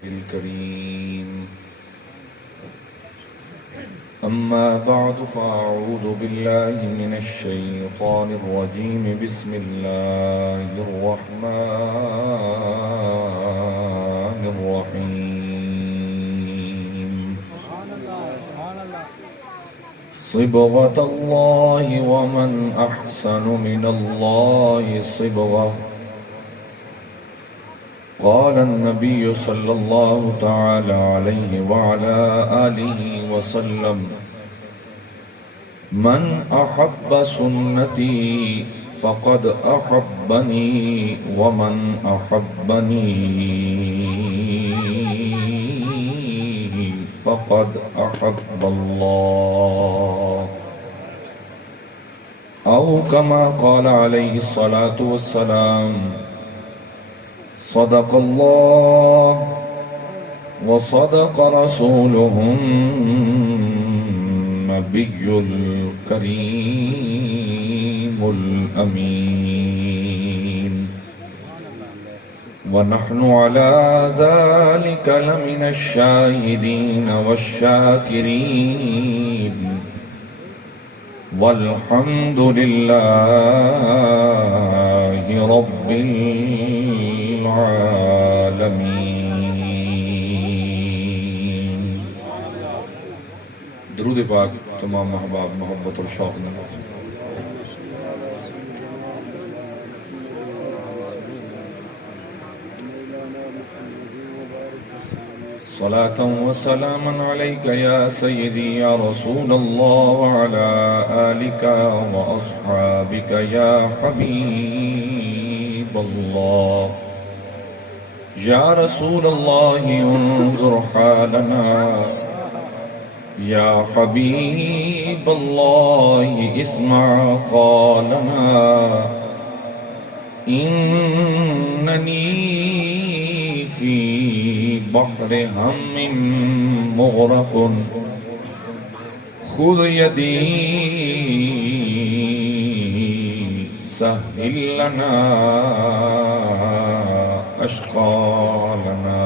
الكريم أما بعد فأعوذ بالله من الشيطان الرجيم بسم الله الرحمن الرحيم صبغة الله ومن أحسن من الله صبغة قال النبي صلى الله تعالى عليه وعلى آله وسلم من أحب سنتي فقد أحبني ومن أحبني فقد أحب الله أو كما قال عليه الصلاة والسلام صدق الله وصدق رسوله النبي الكريم الأمين ونحن على ذلك لمن الشاهدين والشاكرين والحمد لله رب العالمین۔ درود پاک تمام محباب محبت اور شوق نواز۔ صلاة وسلاما عليك يا سيدي يا رسول الله وعلى آلك وأصحابك يا حبيب الله يا رسول الله انظر حالنا يا حبيب الله اسمع قالنا إنني في بحر هم مغرق خذ يدي سهل لنا اشقالنا۔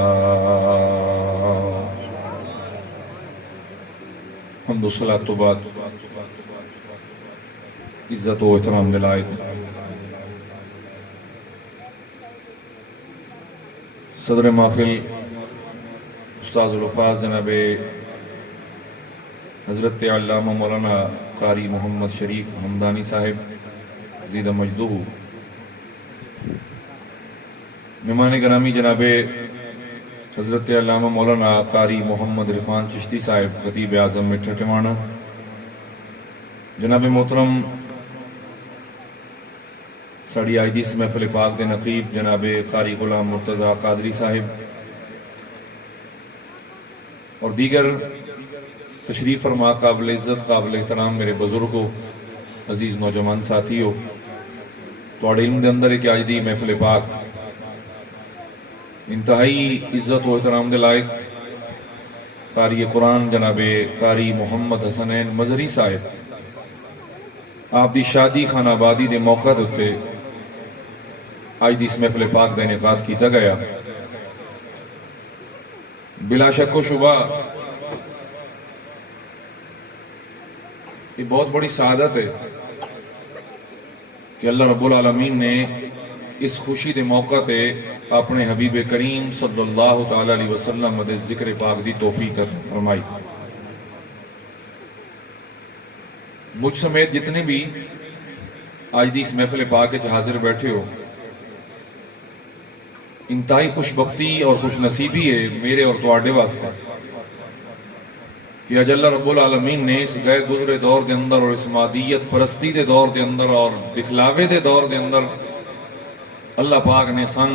حمد و صلاۃ تو بعد عزت و احترام دلائق صدر محفل استاذ الوفاظ جناب حضرت علامہ مولانا قاری محمد شریف حمدانی صاحب زید مجدہ، مہمان گرامی جناب حضرت علامہ مولانا قاری محمد عرفان چشتی صاحب خطیب اعظم میٹھا ٹمانا، جناب محترم ساڑی آئیدیس محفل پاک دے نقیب جناب قاری غلام مرتضی قادری صاحب اور دیگر تشریف فرما قابل عزت قابل احترام میرے بزرگوں، عزیز نوجوان ساتھیوں، توڑے علم دے اندر ایک آج دی محفل پاک انتہائی عزت و احترام دے لائق قاری قرآن جناب قاری محمد حسنین مظہری صاحب آپ دی شادی خانہ آبادی دے موقع دیتے آج دی اس محفل پاک دا انعقاد کیتا گیا۔ بلا شک و شبہ یہ بہت بڑی سعادت ہے کہ اللہ رب العالمین نے اس خوشی دے موقع تے اپنے حبیب کریم صلی اللہ تعالیٰ علیہ وسلم دے ذکر پاک دی توفیق فرمائی۔ مجھ سمیت جتنے بھی آج دی اس محفل پاک کے حاضر بیٹھے ہو، انتہائی خوش بختی اور خوش نصیبی ہے میرے اور تواڈے واسطے کہ اج اللہ رب العالمین نے اس گئے گزرے دور دے اندر اور اس مادیت پرستی دے دور دے اندر اور دکھلاوے دے دور دے اندر اللہ پاک نے سن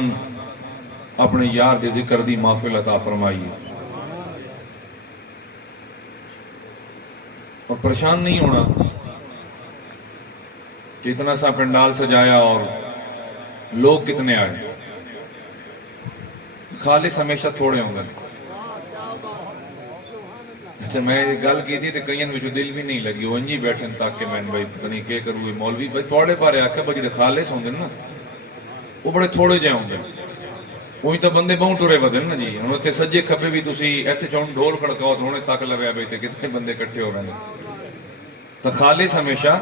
اپنے یار دے ذکر دی محفل عطا فرمائی ہے۔ اور پریشان نہیں ہونا کہ اتنا سا پنڈال سجایا اور لوگ کتنے آئے، خالص ہمیشہ تھوڑے ہوں گے۔ اچھا میں گل کی تھی تو کئین میں جو دل بھی نہیں لگی وہ انجی بیٹھن تاکہ میں بھائی پتہ نہیں کہ کروں مولوی بھائی تھوڑے بارے آکھا بھائی جڑے خالص ہوں گے نا وہ بڑے تھوڑے جائے ہوں گے، ਉਹੀ ਤਾਂ ਬੰਦੇ ਬਹੁਤ ਟੁਰੇ ਵਧਣ ਨਾ ਜੀ। ਹੁਣ ਉੱਥੇ ਸੱਜੇ ਖੱਬੇ ਵੀ ਤੁਸੀਂ ਇੱਥੇ ਚੋਂ ਢੋਲ ਖੜਕਾਓ ਤਾਂ ਹੁਣੇ ਤੱਕ ਲਵਿਆ ਬਈ ਤੇ ਕਿਤਨੇ ਬੰਦੇ ਇਕੱਠੇ ਹੋ ਗਏ ਨੇ। ਤਾਂ ਖਾਲਿਸ ਹਮੇਸ਼ਾ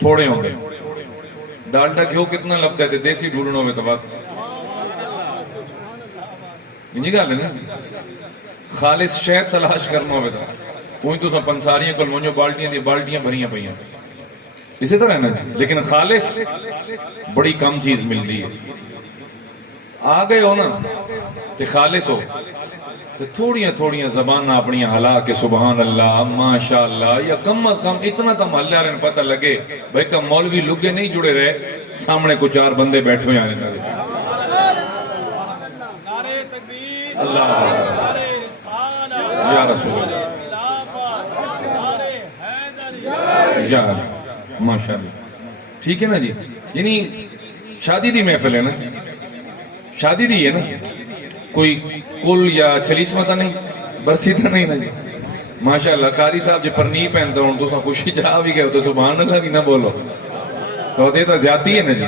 ਥੋੜੇ ਹੁੰਦੇ। ڈالڈا گھیو کتنا لگتا ہے دیسی ڈھونڈنوں میں تو بات انجی گا لینا خالص شہد تلاش کرنا ہوئے تو وہی تو سب پنساریاں کل مجھے بالٹیاں بھریاں پہیاں اسی طرح ہے نا، لیکن خالص بڑی کم چیز ملتی ہے۔ آگئے ہو نا تو خالص ہو تو تھوڑیاں زبان اپنی ہلا کے سبحان اللہ ماشاءاللہ، یا کم از کم اتنا تو محلے والے پتہ لگے بھائی کم مولوی لگے نہیں جڑے رہے، سامنے کو 4 بندے بیٹھے ہوئے ہیں۔ اللہ یا رسول اللہ یا ماشاءاللہ، ٹھیک ہے نا جی۔ یعنی شادی دی محفل ہے نا، شادی دی ہے نا، کوئی کل یا چلیسواں تا نہیں، برسی تا نہیں نا جی۔ ماشاءاللہ قاری صاحب جی پرنی پہنتا ہوں تو سا خوشی جہاں بھی گئے تو سبحان اللہ بھی نہ بولو تو دیتا زیادتی ہے نا جی۔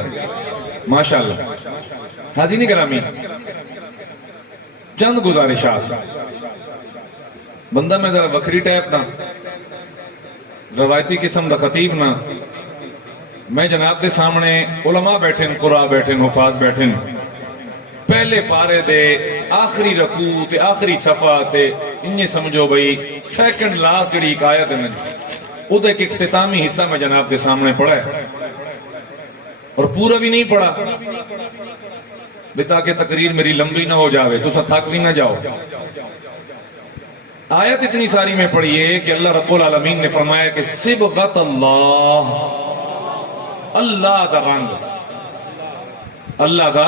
ماشاءاللہ حاضرین گرامی، چند گزارشات، بندہ میں ذرا وکری ٹائپ نا، روایتی قسم دا خطیب نا، میں جناب دے سامنے علماء بیٹھن، قرآن بیٹھن، حفاظ بیٹھن، پہلے پارے دے آخری رکوع تے آخری صفحہ تے انہیں سمجھو بھئی سیکنڈ لاسٹ جڑی ایک آیت ہے نا، او دا ایک اختتامی حصہ میں جناب دے سامنے پڑھا ہے اور پورا بھی نہیں پڑھا تاکہ تقریر میری لمبی نہ ہو جاوے تو سا تھک بھی نہ جاؤ۔ آیت اتنی ساری میں پڑھی ہے کہ اللہ رب العالمین نے فرمایا کہ صبغت اللہ، اللہ دا رنگ، اللہ دا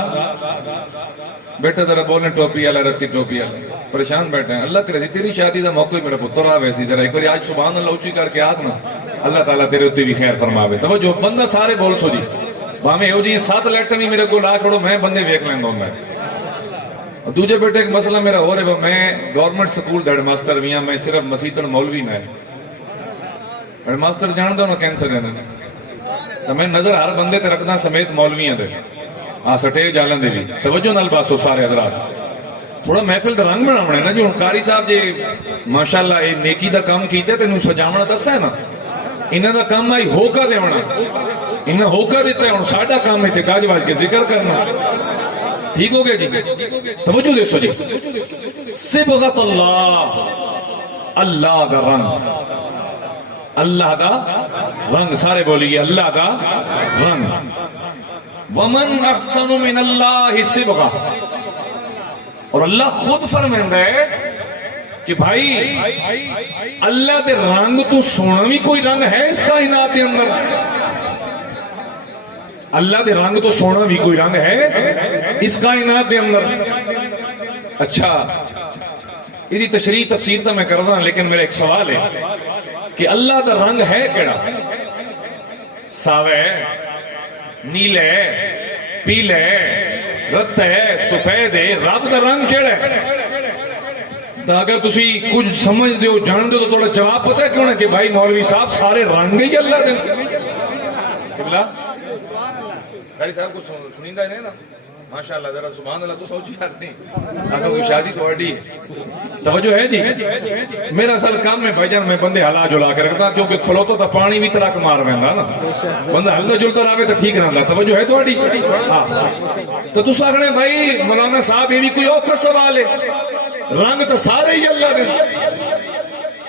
بیٹا ذرا بولنے ٹوپی والا، رتی ٹوپی والا پریشان بیٹھے ہیں۔ اللہ کرے تیری شادی دا موقع ہی میرا پتر آ ویسی ذرا ایک بار آج سبحان اللہ اونچی کر کے آگ نا، اللہ تعالیٰ تیرے اتنے بھی خیر فرماوے۔ توجہ بندہ سارے بول سو جی ہمیں ہو جی 7 لیٹر نہیں میرے کو لا چھوڑو، میں بندے ویک لینا ہوں۔ میں دوجہ بیٹے ایک مسئلہ میرا ہو رہے میں گورنمنٹ سکول دا ہیڈ ماسٹر بھی ہاں، میں صرف مسیحتن مولوی نہ ہے ہیڈ ماسٹر جان دو نا کینسر جانا تو میں نظر ہر بندے تے رکھنا سمیت مولویاں دے سٹے جالن دے بھی۔ توجہ نال باسو سارے حضرات، تھوڑا محفل دا رنگ بنا بنے نا جی۔ قاری صاحب جی ماشاءاللہ اے نیکی دا کام کیتے تے انہوں سجاونا دسا ہے نا، انہاں دا کام آئی ہوکا دیونا، انہاں ہوکا دیتا ہے، انہوں ساڑھا کام ہے تے کاج واج کے ذکر کرنا۔ ٹھیک ہو گیا جی؟ توجہ دے سو جی۔ صبغت اللہ، اللہ دا رنگ، اللہ دا رنگ، سارے بولیے اللہ دا رنگ۔ وَمَنْ أَحْسَنُ مِنَ اللَّهِ صِبْغَةً، اور اللہ خود فرمائے ہے کہ بھائی اللہ دے رنگ تو سونا بھی کوئی رنگ ہے اس کائنات کے اندر؟ اللہ دے رنگ تو سونا بھی کوئی رنگ ہے اس کائنات کے اندر؟ اچھا یہ تشریح تفسیر تو میں کر رہا ہوں، لیکن میرا ایک سوال ہے کہ اللہ دا رنگ ہے کیڑا؟ ساوے، نیلے، پیلے، رت ہے، سفید ہے، رب دا رنگ کیڑا ہے؟ اگر تسی کچھ سمجھ دیو جان دیو تو تھوڑا جواب پتہ ہے کیوں نہ کہ بھائی مولوی صاحب سارے رنگ ہی اللہ دے۔ قبلہ قاری صاحب کو سنیندہ نہیں نا؟ ماشاءاللہ ذرا سبحان اللہ تو سوچی یاد نہیں، اگر کوئی شادی تو اڈی ہے۔ توجہ ہے جی؟ میرا اصل کام میں بھائی جان میں بندے ہلا جلا کے رکھتا کیونکہ کھلوتا تا پانی بھی ترک مار ویندا نا، بندہ ہلدا جلتا رہے تو ٹھیک رہندا۔ توجہ ہے تو اڈی؟ ہاں تو تسا آکھنے بھائی مولانا صاحب یہ بھی کوئی اوکھا سوال ہے، رنگ تو سارے ہی اللہ دے،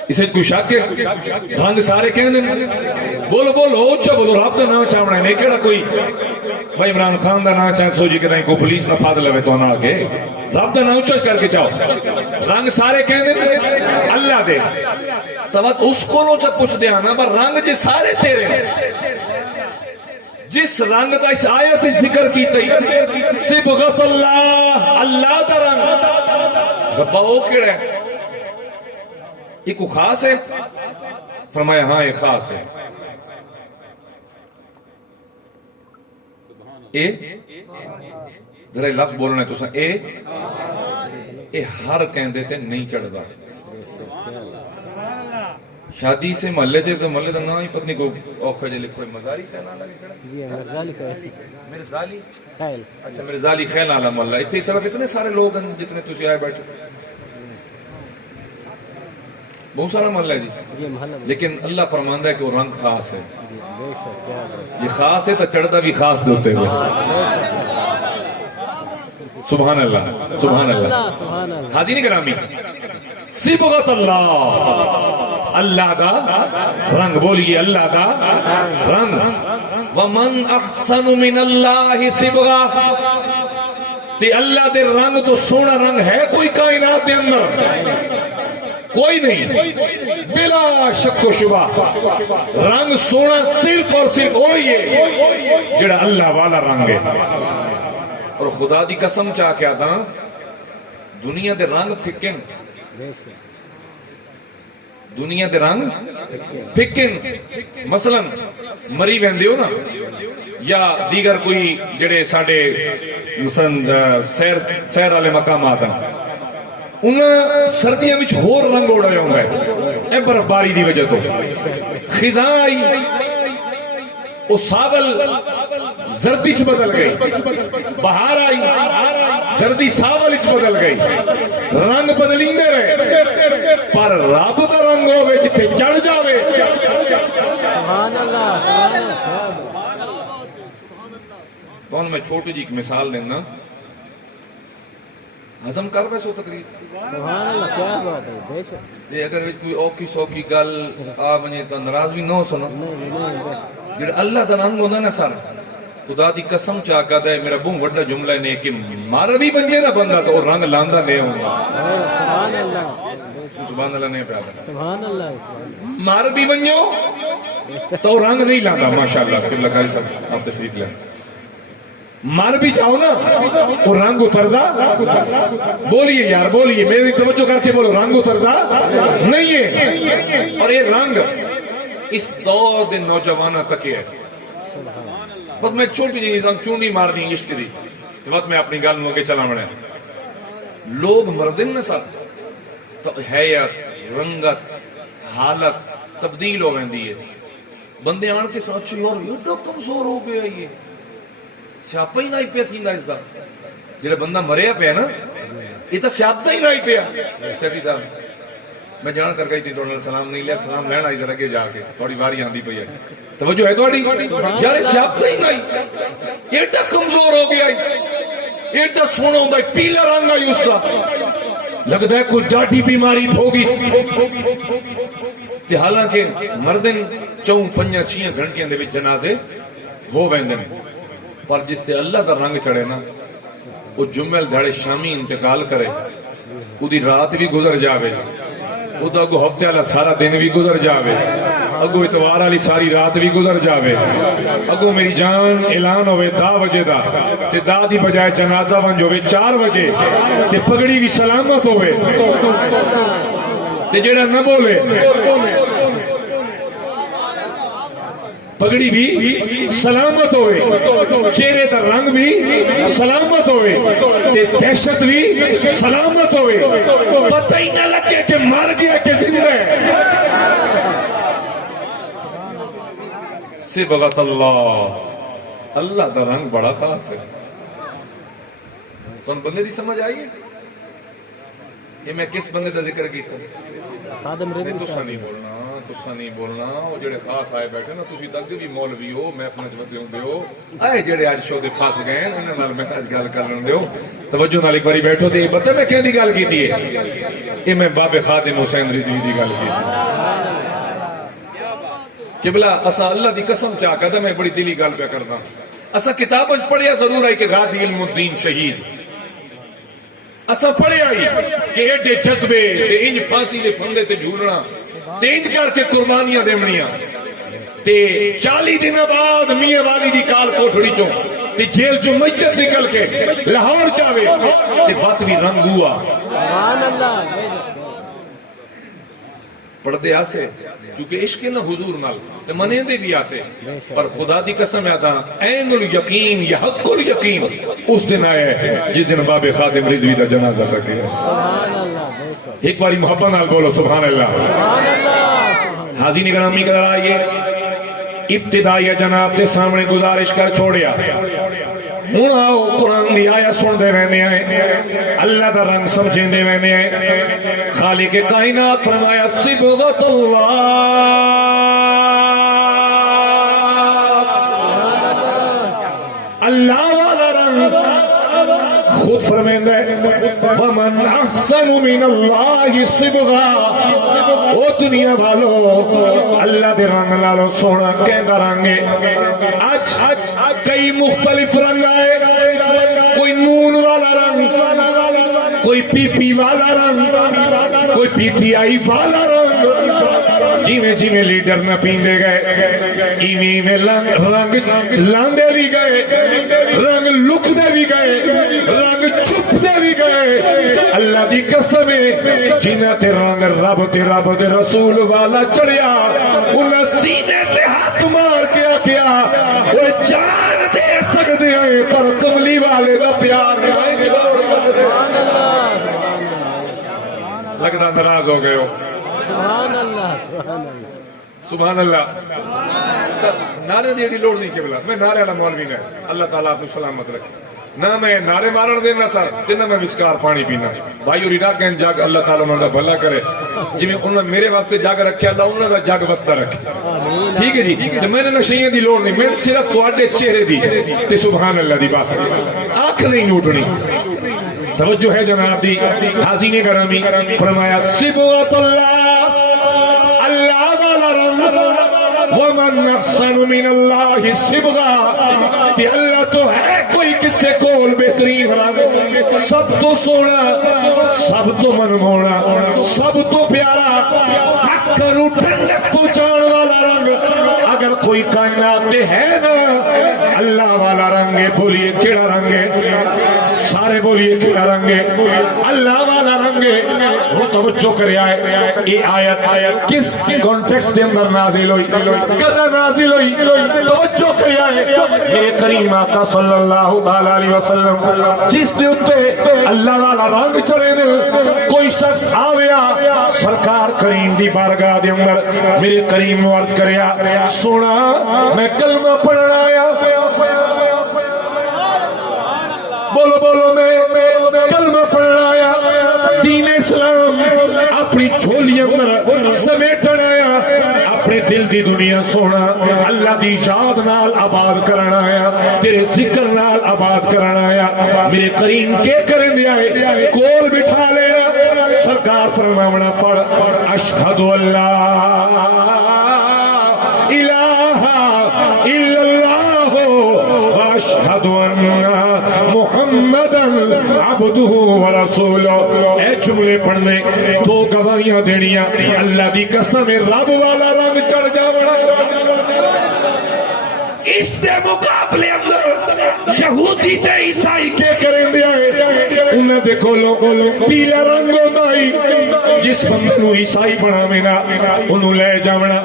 اسے کوئی شک ہے؟ رنگ سارے کہنے دیں؟ بولو بولو اچھا بولو، رب دا نام چاہنا ہے، نہیں کہڑا کوئی بھائی عمران خان دا نام چاہے سو جی کہ نہیں کوئی پولیس نہ پھاد لوے تو نہ آگے، رب دا نام اچھا کر کے چاہو۔ رنگ سارے کہنے دیں اللہ دے، تو اس کو لو چا پوچھ دیا نا پر رنگ جی سارے تیرے ہیں، جس رنگ دا اس آیت ذکر کی تی صبغت اللہ، اللہ دا رنگ ربا ہو کیڑا ہے؟ یہ کو خاص ہے؟ فرمایا ہاں یہ خاص ہے۔ اے ذرا لفظ بولنا ہے تو سا اے ہر کہندے تے نہیں چڑھ دا، شادی سے محلے سے تو محلے کا نام ہی پتنی کو اوکھا جے لکھو مزاری خیل آلہ کہڑا جی مرزالی خیل مرزالی خیل اچھا مرزالی خیل آلہ محلہ اتنے اس طرف اتنے سارے لوگ ہیں جتنے تسی آئے بیٹھے بہت سارا محلہ ہے جی جی محلہ لیکن اللہ فرماندہ ہے کہ وہ رنگ خاص ہے بے شک کیا بات یہ خاص ہے تو چڑھتا بھی خاص دوتے ہوئے سبحان اللہ سبحان اللہ سبحان اللہ حاضرین کرامی صبغت اللہ اللہ کا رنگ بولیے اللہ کا رنگ ومن احسن من اللہ صبغہ تے اللہ دے رنگ تو سونا رنگ ہے کوئی کائنات دے اندر کوئی نہیں بلا شک و شبہ رنگ سونا صرف اور صرف وہی ہے جڑا اللہ والا رنگ ہے اور خدا دی قسم چاہ کے آدھا دنیا دے رنگ پھکن بے شک دنیا دے رنگ پھکن مثلا مری ویندے ہو نا یا دیگر کوئی جڑے ساڑے مثلا سیر والے مقامات ہیں انہاں سردیاں وچ ہور رنگ اڑا ہوں گے اے برفباری دی وجہ تو خزاں آئی او ساول زردی چ بدل گئی بہار آئی زردی ساول چ بدل گئی رنگ بدلیندے رہے پر رب دا رنگ ہوے جتھے چڑھ جاوے سبحان اللہ سبحان اللہ تو میں چھوٹی جی ایک مثال دینا ہضم کر پہ سو تقریب سبحان اللہ کیا بات ہے بے شک تے اگر کوئی اوکھی سوکھی گل آ ونجے تو ناراض بھی نہ ہو سنا جڑا اللہ دا رنگ ہوندا نا سر خدا دی قسم چاہ کہدا ہے میرا بہت بڑا جملہ نے کہ مر بھی بن جائے نا بندہ تو رنگ لاندا نہیں ہوندا سبحان اللہ سبحان اللہ نے پیار سبحان اللہ مر بھی بنو تو رنگ نہیں لاندا ماشاءاللہ قبلہ کاری صاحب آپ تشریف لیں مر بھی جاؤ نا وہ رنگ اتردا بولیے یار بولیے میری توجہ کر کے بولو رنگ اتردا نہیں ہے اور یہ رنگ اس دور دے نوجوانہ تک ہے بس میں چھوٹی جی چونڈی مار دی عشق دی تو وقت میں اپنی گل نو کے چلا مڑے لوگ مردن نا ساتھ تو حیات رنگت حالت تبدیل ہو گئی ہے بندے آن کے سن اچھا یار یہ تو کمزور ہو گیا یہ سیاپا ہی نہ پیا تھی اس دا جڑا بندہ مریا پیا نا یہ تو سیاپا ہی نہ پیا سیفی صاحب میں جان کر گئی تھی تو سلام نہیں لیا سلام لینا آئی ذرا کے جا کے تھوڑی باری آندی پئی ہے توجہ ہے تھوڑی یار سیاپا ہی نہ یہ تو کمزور ہو گیا یہ تو سونا ہوندا پیلا رنگ آئی اس دا لگتا ہے کوئی ڈاڈی بیماری ہوگی تے حالانکہ مردن 4-5-6 گھنٹیاں دے وچ جنازے ہو ویندے پر جس سے اللہ کا رنگ چڑھے نا وہ جمعہ دھاڑے شامی انتقال کرے وہ رات بھی گزر جاوے وہ تو اگو ہفتے والا سارا دن بھی گزر جاوے اگو اتوار والی ساری رات بھی گزر جاوے اگو میری جان اعلان ہوئے 10 بجے دا تے 10 دی بجائے جنازہ بن ہوئے 4 بجے تے پگڑی بھی سلامت ہوئے تے جڑا نہ بولے پگڑی بھی سلامت ہوئے چہرے دا رنگ بھی سلامت ہوئے تے دہشت بھی سلامت ہوئے پتہ ہی نہ لگے کہ مر گیا کہ زندہ ہے صبغت اللہ اللہ دا رنگ بڑا خاص ہے تو ان بندے دی سمجھ آئی ہے یہ میں کس بندے دا ذکر کیتا خادم رضوی تسا نہیں بولنا تسا نہیں بولنا وہ جڑے خاص آئے بیٹھے نا تسی تک بھی مولوی ہو محفل وچ ودے ہوندے ہو اے جڑے اج شو دے پھس گئے انہاں نال میں اج گل کر لندے ہو توجہ نال ایک باری بیٹھو تے پتہ میں کہندی گل کیتی ہے یہ میں باب خادم حسین رضوی دی گل کیتی قبلہ اسا اللہ دی قسم چاہ کہدا میں بڑی دلی گل پہ کردا اسا کتاب پڑھیا ضرور ہے کہ غازی علم الدین شہید اسا پڑھیا ہی کہ ایڈے جذبے تے انج پھانسی دے پھندے تے جھولنا تے انج کر کے قربانیاں دیونیاں تے 40 دن بعد میاں والی دی کال کوٹھڑی چوں تے جیل چوں مسجد نکل کے لاہور جاوے تے بات بھی رنگ ہوا سبحان اللہ پڑھتے آسے کیونکہ عشق نہ حضور نال تے منے دے بھی آسے پر خدا دی قسم ہے دا عین الیقین یا حق الیقین اس دن آئے جس دن باب خادم رضوی دا جنازہ تک ہے سبحان اللہ ایک باری محبت نال بولو سبحان اللہ سبحان اللہ حاضرین گرامی کر آئیے ابتدائی جناب تے سامنے گزارش کر چھوڑیا ہوں آؤ قرآن دی آیا سن دے رہنے آئے اللہ دا رنگ سمجھیں دے رہنے آئے خالق کائنات فرمایا صبغت اللہ اللہ والا رنگ خود فرمیندہ ہے وَمَنْ أَحْسَنُ مِنَ اللَّهِ صِبْغًا او دنیا والو اللہ دے رنگ لالو سونا کہندہ رنگے آج کئی مختلف رنگ آئے کوئی نون والا رنگ کوئی پی پی والا رنگ کوئی پی ٹی آئی والا رنگ جیویں لیڈر نہ پیندے گئے ایویں رنگ لاندے بھی گئے رنگ لک دے بھی گئے رنگ چھپ دے بھی گئے اللہ دی قسم جنہ تے رنگ رب دے رسول والا چڑھیا انہیں سینے تے ہاتھ مار کے کیا وہ جان دے سکتے ہیں پر کملی والے دا پیار نہیں چھوڑ سکتے لگتا ناراض ہو گئے ہو سبحان اللہ سبحان اللہ سبحان اللہ نعرے دی ایڈی لوڑ نہیں قبلہ میں نعرے والا مولوی نے اللہ تعالیٰ آپ کو سلامت رکھے نہ میں نعرے مارن دینا سر نہ میں وچکار پانی پینا بھائی اور عراق ہیں جگ اللہ تعالیٰ انہوں نے بھلا کرے جی میں انہوں نے میرے واسطے جگ رکھے اللہ انہوں نے جگ وسطہ رکھے ٹھیک ہے جی تو میں نے نشیئیں دی لوڑ نہیں میں صرف تواڈے چہرے دی تے سبحان اللہ دی بات آنکھ نہیں نوٹنی توجہ ہے جناب دی حاضرین گرامی فرمایا صبغت اللہ اللہ والا رنگ وَمَنْ أَحْسَنُ مِنَ اللَّهِ صِبْغًا کہ اللہ تو ہے کوئی کس سے کول بہترین رنگ سب تو سونا سب تو منمونا سب تو پیارا اکھنوں ٹھنڈک پہنچان والا رنگ اگر کوئی کائنات ہے نا اللہ والا رنگ ہے بولیے کیڑا رنگ ہے سارے بولیے کیڑا رنگ ہے اللہ والا رنگ ہے وہ توجہ کرے آئے یہ آیت کس کانٹیکسٹ کے اندر نازل ہوئی قدر نازل ہوئی توجہ کرے آئے میرے کریم آقا صلی اللہ علیہ وسلم جس نے اتے اللہ والا رنگ چڑھے دے کوئی شخص آویا سرکار کریم دی بارگاہ دے اندر میرے کریم نو عرض کریا سونا میں کلمہ پڑھنا آیا بولو میں کلمہ پڑھنا آیا دین اسلام اپنی جھولی اندر سمیٹن آیا اپنے دل دی دنیا سونا اللہ دی یاد نال آباد کرنا آیا تیرے ذکر نال آباد کرنا آیا میرے کریم کے کریں دے آئے کول بٹھا لینا سرکار فرماونا پڑھ اشہد اللہ الہ الا اللہ واشہد ان محمدًا عبدہ ورسولہ اے جملے پڑھنے دو گواہیاں دینیاں اللہ دی قسم رب والا رنگ چڑھ جاونا اس دے مقابلے اندر یہودی تے عیسائی کے کریں دے آئے انہیں دیکھو لو پیلا رنگ ہوتا ہی جس بندے نو عیسائی بنا مینا انہوں لے جاونا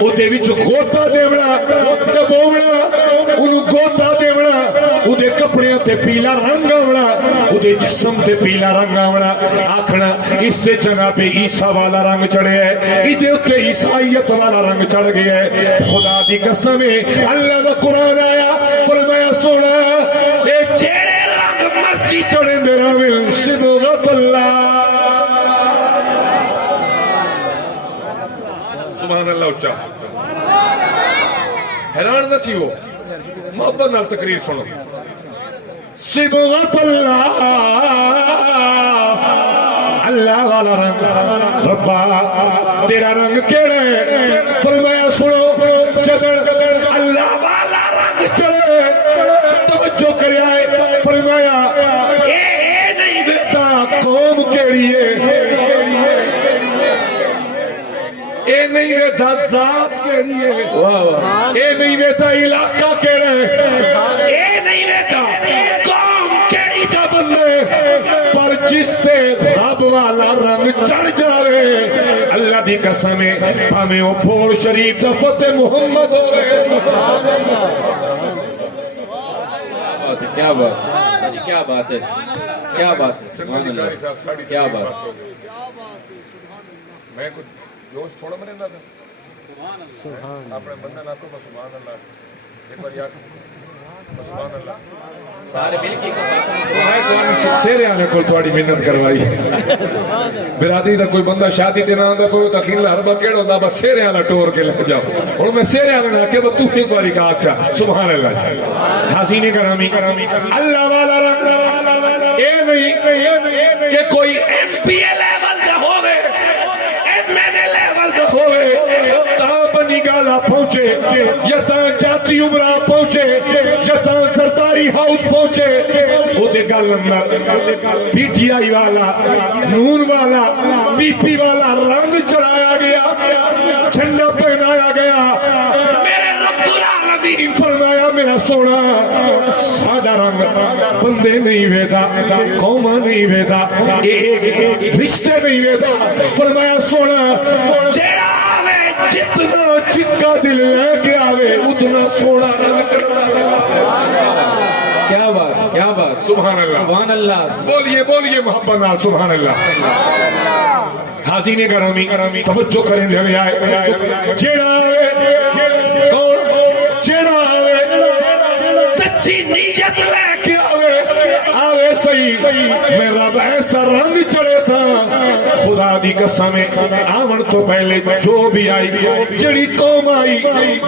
او دے وچ گوتا دیونا دبونا انہوں گوتا دیونا او دے کپڑے تے پیلا رنگ آونا او دے جسم تے پیلا رنگ آونا آکھنا اس تے جناب عیسیٰ والا رنگ چڑھے ہے ادھے اتے عیسائیت والا رنگ چڑھ گیا ہے خدا دی قسم اللہ دا قرآن آیا فرمایا سونا اے جیڑے رنگ مرضی چڑھے دے راویل صبغت اللہ سبحان اللہ اچھا حیران نہ تھی وہ محبت نال تقریر سنو صبغت اللہ اللہ والا رنگ ربا تیرا رنگ کیڑا ہے فرمایا سنو جب اللہ والا رنگ چڑھے توجہ کرے آئے فرمایا اے نہیں دیتا قوم کیڑی ہے اے نہیں دیتا ذات کیڑی ہے اے نہیں دیتا علاقہ کیڑا ہے اے نہیں دیتا قوم کیڑی دا بندے پر جس سے رب والا رنگ چڑھ جاوے اللہ دی قسم ہے ہمیں وہ پھوڑ شریف دا فتح محمد ہوئے کیا بات ہے کیا بات ہے کیا بات ہے سبحان اللہ کیا بات میں کچھ جوش تھوڑا مرندہ تھا اپنے بندے نہ کو سبحان اللہ ایک بار یاد سبحان اللہ سارے مل کے سیرے آنے کو تھوڑی محنت کروائی برادری دا کوئی بندہ شادی تے نہ آندا کوئی تخین لہربا کیڑا ہوندا بس سیرے والا ٹور کے لے جاؤ اور میں سیرے والے نہ کہ تو ایک باری کہا اچھا سبحان اللہ حسین کرامی اللہ والا رنگ اے نہیں کہ کوئی ایم پی اے لیول دا ہوے ایم این اے لیول دا ہوے تا بنی گالا پہنچے یا تا جاتی عمرہ پہنچے یا تا سرکاری ہاؤس پہنچے وہ دے گل اندر پی ٹی آئی والا نون والا پی پی والا رنگ چڑھایا گیا جھنڈا پہنایا گیا میرے رب العالمین فرمایا میرا سونا ساڈا رنگ بندے نہیں ویدا قوم نہیں ویدا رشتے نہیں ویدا فرمایا سونا جیڑا آوے جتنا چکا دل لے کے آوے اتنا سونا رنگ کیا بات سبحان اللہ سبحان اللہ بولیے محبت نال سبحان اللہ حاضرین گرامی توجہ کریں دے آئے جیڑا آوے کون جیڑا آوے سچی نیت لے کے آوے صحیح میں رب ایسا رنگ چڑھے سا خدا دی قسم آمن تو پہلے جو بھی آئی جڑی قوم آئی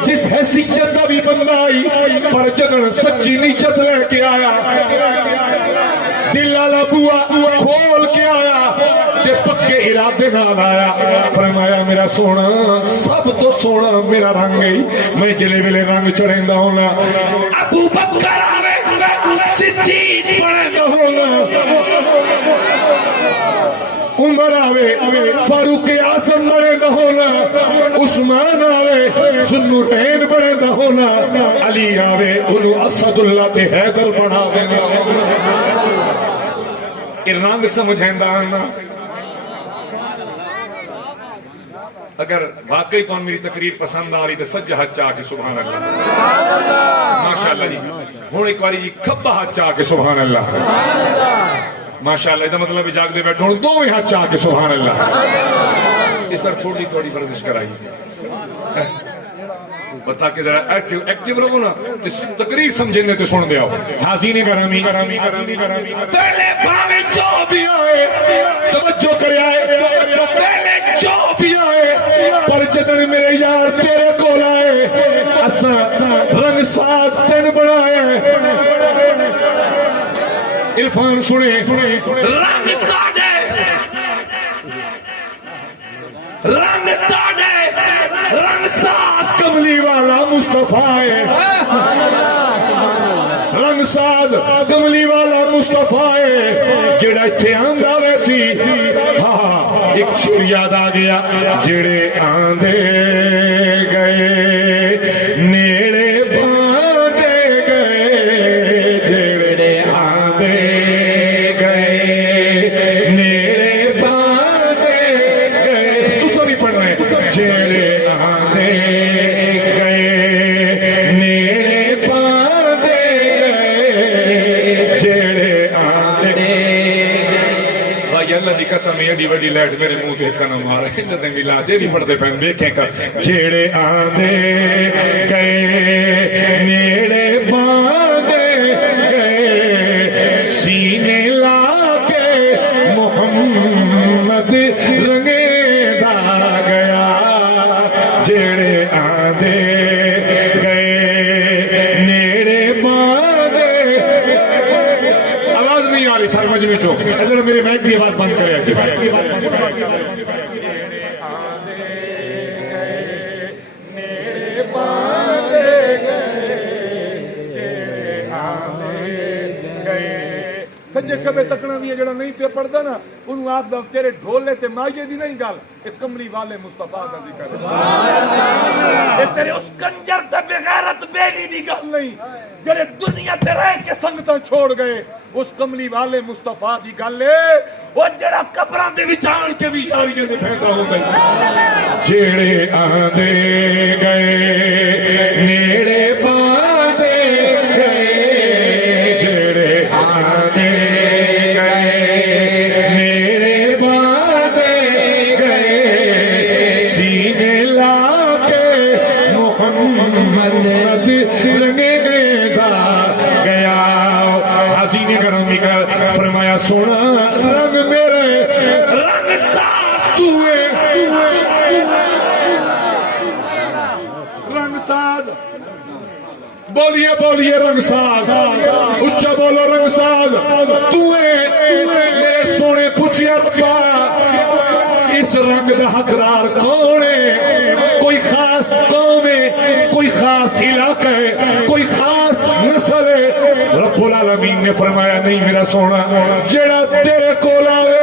جس حیثیت دا بھی بندہ آئی پر جدن سچی نیت لے کے آیا دل والا بوا کھول کے آیا تے پکے ارادے نال آیا فرمایا میرا سونا سب تو سونا میرا رنگ ہے میں جلے ویلے رنگ چڑھیندا ہونا ابو بکر آوے صدیق بندا ہونا عمر آوے فاروق اعظم بندا ہونا عثمان آوے ذوالنورین بندا ہونا علی آوے انہوں اسد اللہ تے حیدر بنا دیندا ہونا رنگ سمجھیندا نا اگر واقعی تو میری تقریر پسند آ رہی تو سجا ہاتھ چاہ کے سبحان اللہ ماشاءاللہ جی ہوں ایک باری جی کھبا ہاتھ چاہ کے سبحان اللہ ماشاءاللہ یہ مطلب جاگ دے بیٹھو دو ہی ہاتھ چاہ کے سبحان اللہ اس سر تھوڑی ورزش کرائی بتا کے ذرا ایکٹیو رہو نا تقریر سمجھیں تو سن دے آؤ حاضرین گرامی پہلے بھاوے جو بھی آئے توجہ کرے آئے پہلے جو بھی آئے پر جدن میرے یار تیرے کول آئے اساں رنگ ساز تین بنائے عرفان سنے رنگ ساڑے رنگ ساز کملی والا مصطفیٰ ہے رنگ ساز کملی والا مصطفیٰ ہے جڑا اتھے آندہ ویسی ہاں ایک شیر یاد آ گیا جڑے آندے گئے نیڑے باندے گئے جڑے آندے گئے نیڑے باندے گئے تو سب ہی پڑھ رہے ہیں جڑے آندے گئے نیڑے باندے گئے جڑے آندے بھائی اللہ دی قسم ایڈی وڈی لائٹ میرے منہ تے کنا مارے اندر تے ملا جے بھی پڑھتے پہن دیکھیں کا جڑے آندے گئے نیڑے باندے گئے سینے لا کے محمد رنگے دا گیا جڑے آندے گئے نیڑے باندے آواز نہیں آ رہی سر مجمع چو ذرا میرے مائک کی آواز بند کرے سجے کبے تکنا بھی ہے جڑا نہیں پہ پڑھدا نا انہوں آپ دا تیرے ڈھولے تے مائیے دی نہیں گل ایک کملی والے مصطفیٰ دا ذکر ہے تیرے اس کنجر تے بغیرت بیلی دی گل نہیں جڑے دنیا تے رہ کے سنگتاں چھوڑ گئے اس کملی والے مصطفیٰ دی گل ہے وہ جڑا قبراں دے وچ آن کے بھی یاریاں دے پھیندا ہوندا جڑے آندے گئے نیڑے باندے گئے جڑے آندے گئے نیڑے باندے گئے سینے لا کے بولیے بولیے رنگ ساز اچھا بولو رنگ ساز میرے سونے پوچھیا ربا اس رنگ دا حقدار کون ہے؟ کوئی خاص قوم ہے، کوئی خاص علاقہ ہے، کوئی خاص نسل ہے؟ رب العالمین نے فرمایا نہیں میرا سونا، جڑا تیرے کول آوے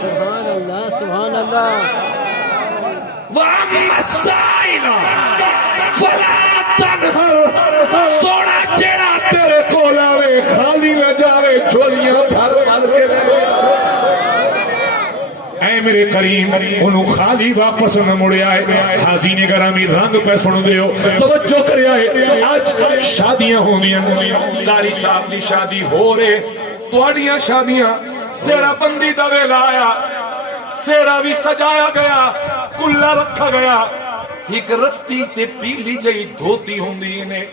سبحان اللہ سبحان اللہ وَأَمَّا السَّائِلَ فَلَا تَنْهَرْ، سونا جڑا تیرے کول آوے خالی نہ جاوے، جھولیاں بھر بھر کے لے اے میرے کریم انہوں خالی واپس نہ مڑے آئے۔ حاضرین گرامی رنگ پہ سن دیو توجہ کرے آئے، آج شادیاں ہوں دیا، قاری صاحب دی شادی ہو رہے، توڑیاں شادیاں، سیرہ بندی دا ویلا آیا، سیرہ بھی سجایا گیا، کلہ رکھا گیا، ایک رتی تے پیلی جئی دھوتی ہوں دی انہیں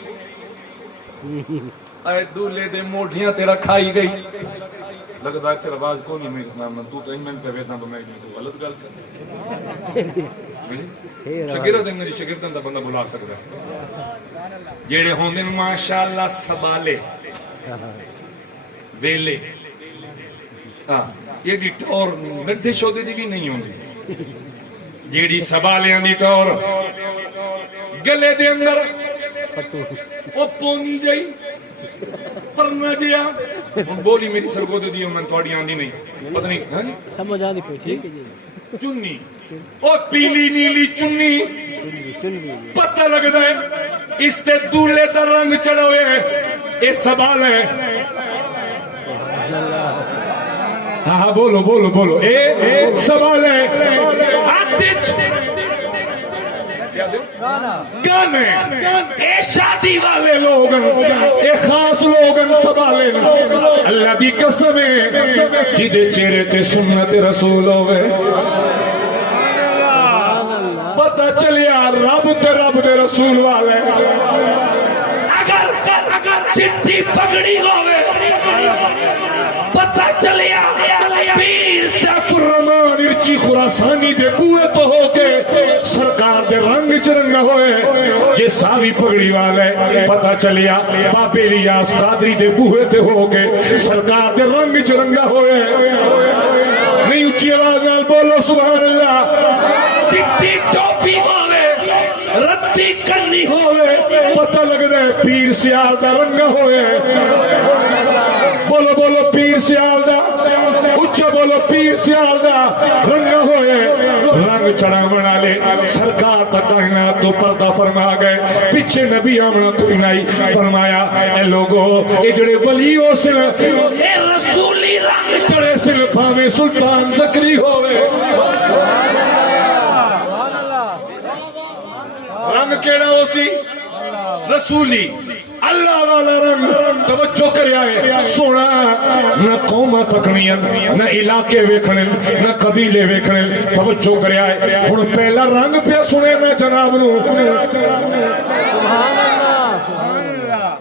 اے دولے دے موڑیاں تے رکھائی گئی۔ لگتا ہے تیرا باز کو نہیں میرے من تو ایمن پہ ویدنا تو میں نہیں غلط گل کر شگردہ میری شگردہ دا بندہ بلا سکتا ہے جیڑے ہوں دن ماشاءاللہ سبالے ویلے یہ دی ٹور نڈھے شودے دی بھی نہیں ہوں دی جیڑی سبالیاں دی ٹور گلے دے اندر وہ پونی جائی پرنا جیا بولی میری سرگودے دی میں توڑی آندی نہیں پتہ نہیں سمجھ آنی کوئی ٹھیک ہے جی چنی اور پیلی نیلی چنی پتہ لگتا ہے اس تے دولے تا رنگ چڑھا ہوئے ہیں اے سبال ہے ہاں بولو بولو بولو اے سبال ہے آتش گانے اے شادی والے لوگن اے خاص لوگن سبالے اللہ دی قسم ہے جدے چہرے تے سنت رسول ہوئے پتہ چلیا رب دے رسول والے اگر چٹھی پگڑی ہوئے پتہ چلیا پیر سیف الرحمان ارچی خراسانی دے بوئے تو ہو کے سرکار دے رنگ چرنگا ہوئے جے ساوی پگڑی والے پتہ چلیا بابے الیاس قادری دے بوئے تے ہو کے سرکار دے رنگ چرنگا ہوئے نہیں اچھی آواز نال بولو سبحان اللہ چٹی ٹوپی ہوئے رتی کنی ہوئے پتہ لگ رہے پیر سیال دا رنگا ہوئے بولو بولو پیر سیال دا اچھا بولو پیر سیال دا رنگا ہوئے رنگ چڑھا منا لے سرکار تک کائنات تو پردہ فرما گئے پیچھے نبی آمنا کوئی نہیں فرمایا اے لوگو اے جڑے ولی ہو سن اے رسولی رنگ چڑھے سن پاویں سلطان زکری ہوئے رنگ کیڑا ہو سی رسولی اللہ والا رنگ توجہ کرے آئے سونا نہ قومہ تکنیاں نہ علاقے ویکھنے نہ قبیلے ویکھنے توجہ کرے آئے ہن پہلا رنگ پہ سنے نہ جناب نو سبحان اللہ سبحان اللہ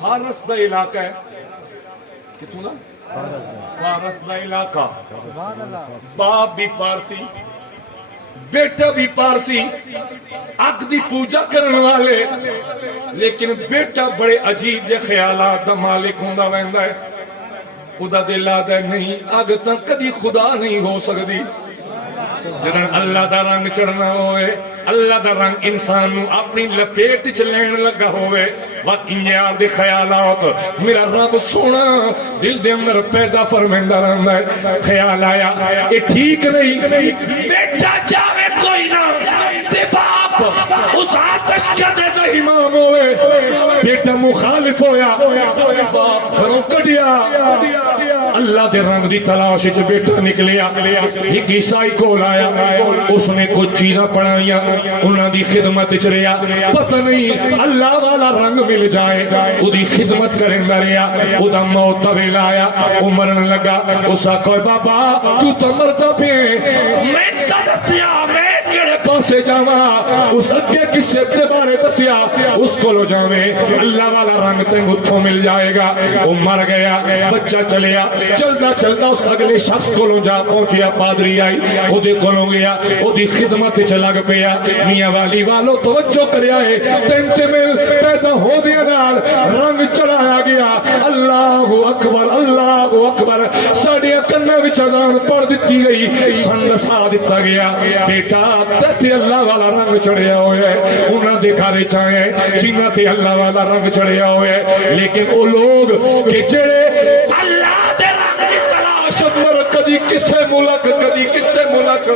فارس دا علاقہ ہے کتوں نا فارس دا علاقہ باپ بھی فارسی بیٹا بھی پارسی اگ دی پوجا کرنے والے لیکن بیٹا بڑے عجیب دے خیالات دا مالک ہوندا ویندا ہے خدا دل آدھا ہے نہیں اگ تک کدی خدا نہیں ہو سکتی جدن اللہ دا رنگ چڑھنا ہوئے اللہ دا رنگ انسان نو اپنی لپیٹ چلین لگا ہوئے وقت انجیار دے خیالات میرا رب سونا دل دے اندر پیدا فرمیندہ رہندا ہے خیال آیا یہ ٹھیک نہیں بیٹا جاوے کوئی نہ تے باپ اس آتش کا دے دا امام ہوئے بیٹا مخالف ہویا باپ گھروں کڑیا اللہ دے رنگ دی تلاش جو بیٹا نکلیا ایک عیسائی کول آیا اس نے کچھ چیزاں پڑھائیاں انہاں دی خدمت چریا پتہ نہیں اللہ والا رنگ مل جائے او دی خدمت کریں دریا او دا موت طویل آیا او مرن لگا اسا کوئی بابا تو تو مرتا پہ میں تا دسیا میں کڑے پاس پاسے جاوا اس اگے کسے دے بارے دسیا اس کو لو جاویں اللہ والا رنگ تے مٹھوں مل جائے گا وہ مر گیا بچہ چلیا چلدا چلدا اس اگلے شخص کو لو جا پہنچیا پادری آئی او دے کولوں گیا او دی خدمت چ لگ پیا میاں والی والو توجہ کریا ہے تینتے مل پیدا ہو دیا نال رنگ چڑھایا گیا اللہ اکبر ساڑھے کناں وچ اذان پڑھ دتی گئی سن نسا دتا گیا بیٹا تے اللہ والا رنگ چڑھیا ہویا ہے انہاں دے گھر چاہے جنہاں تے اللہ والا رنگ چڑھیا ہویا ہے لیکن او لوگ کہ جڑے اللہ دے رنگ دی تلاش اندر کدی کسے ملک کدی کسے ملک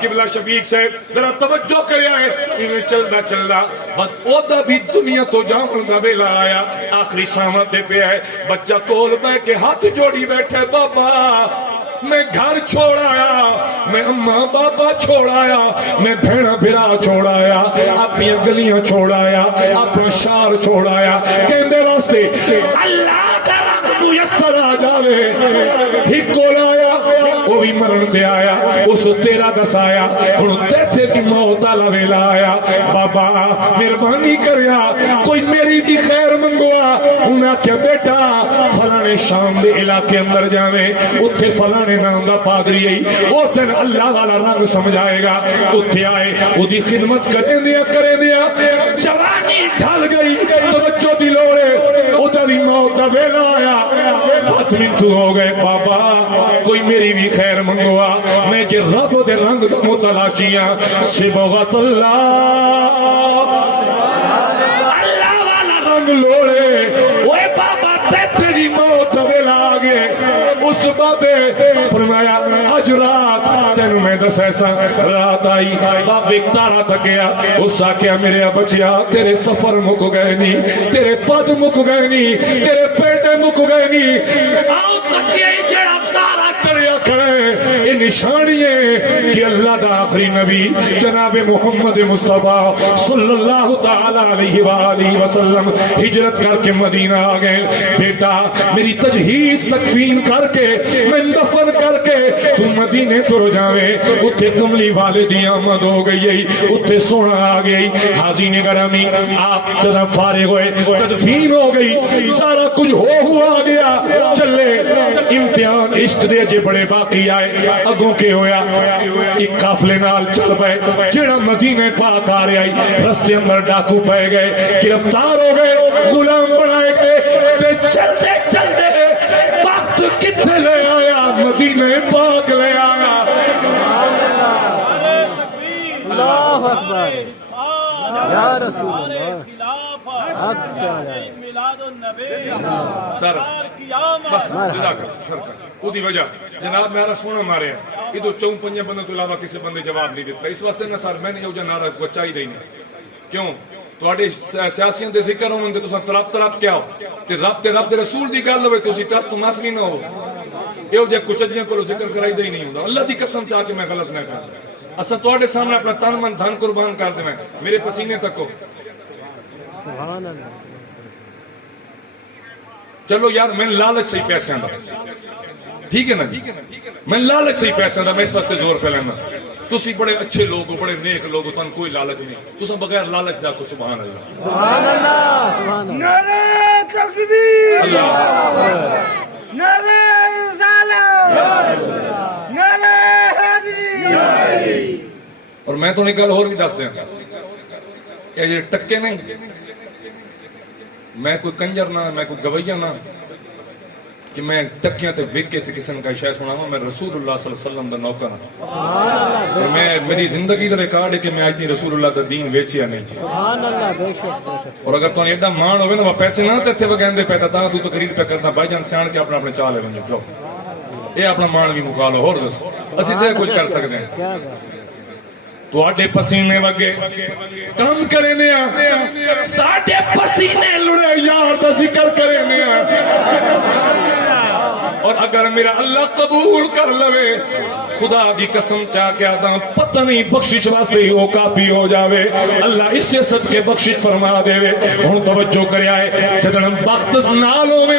قبلہ شفیق سے ذرا توجہ کریا ہے انہیں چلدا چلدا وقت اودا بھی دنیا تو جاؤں دا ویلا آیا آخری سامت دے پہ ہے بچہ کول میں کے ہاتھ جوڑی بیٹھے بابا میں گھر چھوڑایا میں اماں بابا چھوڑایا میں بھیڑا بھرا چھوڑایا اپنی گلیاں چھوڑایا اپنا شار چھوڑایا کہندے واسطے اللہ دا رنگ میسر آ جاوے ہی کولایا وہی مرن دے آیا اس تیرا دس آیا انہوں تیتھے کی موت آلا ویلا آیا بابا مہربانی کریا کوئی میری بھی خیر منگوا انہاں کیا بیٹا فلانے شام دے علاقے اندر جاوے اتھے فلانے نام دا پادری آئی وہ تین اللہ والا رنگ سمجھائے گا اتھے آئے وہ دی خدمت کریں دیا جوانی ڈھل گئی توجہ دی لوڑے ادھر ہی موت دا ویلا آیا فاطمین تو ہو گئے بابا کوئی میری بھی خیر منگوا میں جے رب دے رنگ دا متلاشیاں صبغت اللہ اللہ والا رنگ لوڑے اوے بابا تیری موت ویلا آگے اس بابے فرمایا آج رات تینوں میں دس ایسا رات آئی باب ایک تارا تک گیا اس آکیا میرے بچیا تیرے سفر مک گئے نہیں تیرے پد مک گئے نہیں تیرے پیٹے مک گئے نہیں آؤ تک یہ جڑا تارا چڑیا کھڑے یہ نشانی ہے کہ اللہ دا آخری نبی جناب محمد مصطفیٰ صلی اللہ تعالی علیہ وآلہ وسلم ہجرت کر کے مدینہ آگئے بیٹا میری تجہیز تکفین کر کے میں دفن کر کے تو مدینے تو جاوے اتھے کملی والدی آمد ہو گئی اتھے سونا آگئی حاضرین گرامی آپ طرف فارغ ہوئے تدفین ہو گئی سارا کچھ ہوا گیا چلے امتحان عشق دے جے بڑے باقی آئے اگوں کے ہویا ایک قافلے نال چل پائے جڑا مدینے پاک آ رہے آئی رستے اندر ڈاکو پائے گئے گرفتار ہو گئے غلام بنائے گئے تے چلتے چلتے وقت کتنے لے آیا مدینے پاک لے آیا اللہ اکبر یا رسول اللہ سر بس او دی وجہ جناب میرا سونا مارے ہیں ادھو چون پنجے بندے تو علاوہ کسی بندے جواب نہیں دیتا اس واسطے نہ سر میں نے یہ جنارہ بچائی دیں کیوں تواڈے سیاسیاں دے ذکر ہون تے تساں طرف کیا ہو تے رب دے رسول دی گل ہوے تسی ٹس تو مس نہیں نہ ہو ایو جے کچھ جیاں کولو ذکر کرائی دے نہیں ہوندا اللہ دی قسم چاہ کے میں غلط نہ کر اساں تواڈے سامنے اپنا تن من دھن قربان کر دے میں میرے پسینے تک ہو سبحان اللہ چلو یار میں لالچ سے ہی پیسے دا ٹھیک ہے نا میں لالچ سے ہی پیسے دا میں اس واسطے زور پہ لینا تسی بڑے اچھے لوگ ہو بڑے نیک لوگ ہو تن کوئی لالچ نہیں تساں بغیر لالچ دا کو سبحان اللہ سبحان اللہ سبحان اللہ نعرہ تکبیر اللہ نعرہ رسالت نعرہ حیدری اور میں تو نکل اور بھی دس دیں یہ ٹکے نہیں میں کوئی کنجر نہ میں کوئی گویہ نہ کہ میں ٹکیاں تے وکے تے کسن کا شاید سنا ہوں میں رسول اللہ صلی اللہ علیہ وسلم دا نوکر ہوں اور میں میری زندگی دا ریکارڈ ہے کہ میں آج تھی رسول اللہ دا دین ویچیا نہیں سبحان اللہ بے شک اور اگر تو ایڈا مان ہوئے نا وہ پیسے نہ تے وہ گہندے پیتا تا تو تقریر پہ کرنا بھائی جان سیان کے اپنے چالے بن جو یہ اپنا مان بھی مکالو اور دس اسی تے کچھ کر سکتے ہیں کیا بات تو آڈے پسینے وگے کام کریں دیا ساڑھے پسینے لڑے یار دا ذکر کریں دیا اور اگر میرا اللہ قبول کر لوے خدا دی قسم چاہ کے آدھا پتہ نہیں بخشش واسطے ہی وہ کافی ہو جاوے اللہ اس سے صدقے بخشش فرما دے وے ہون توجہ کرے آئے جدن بخت نالوں میں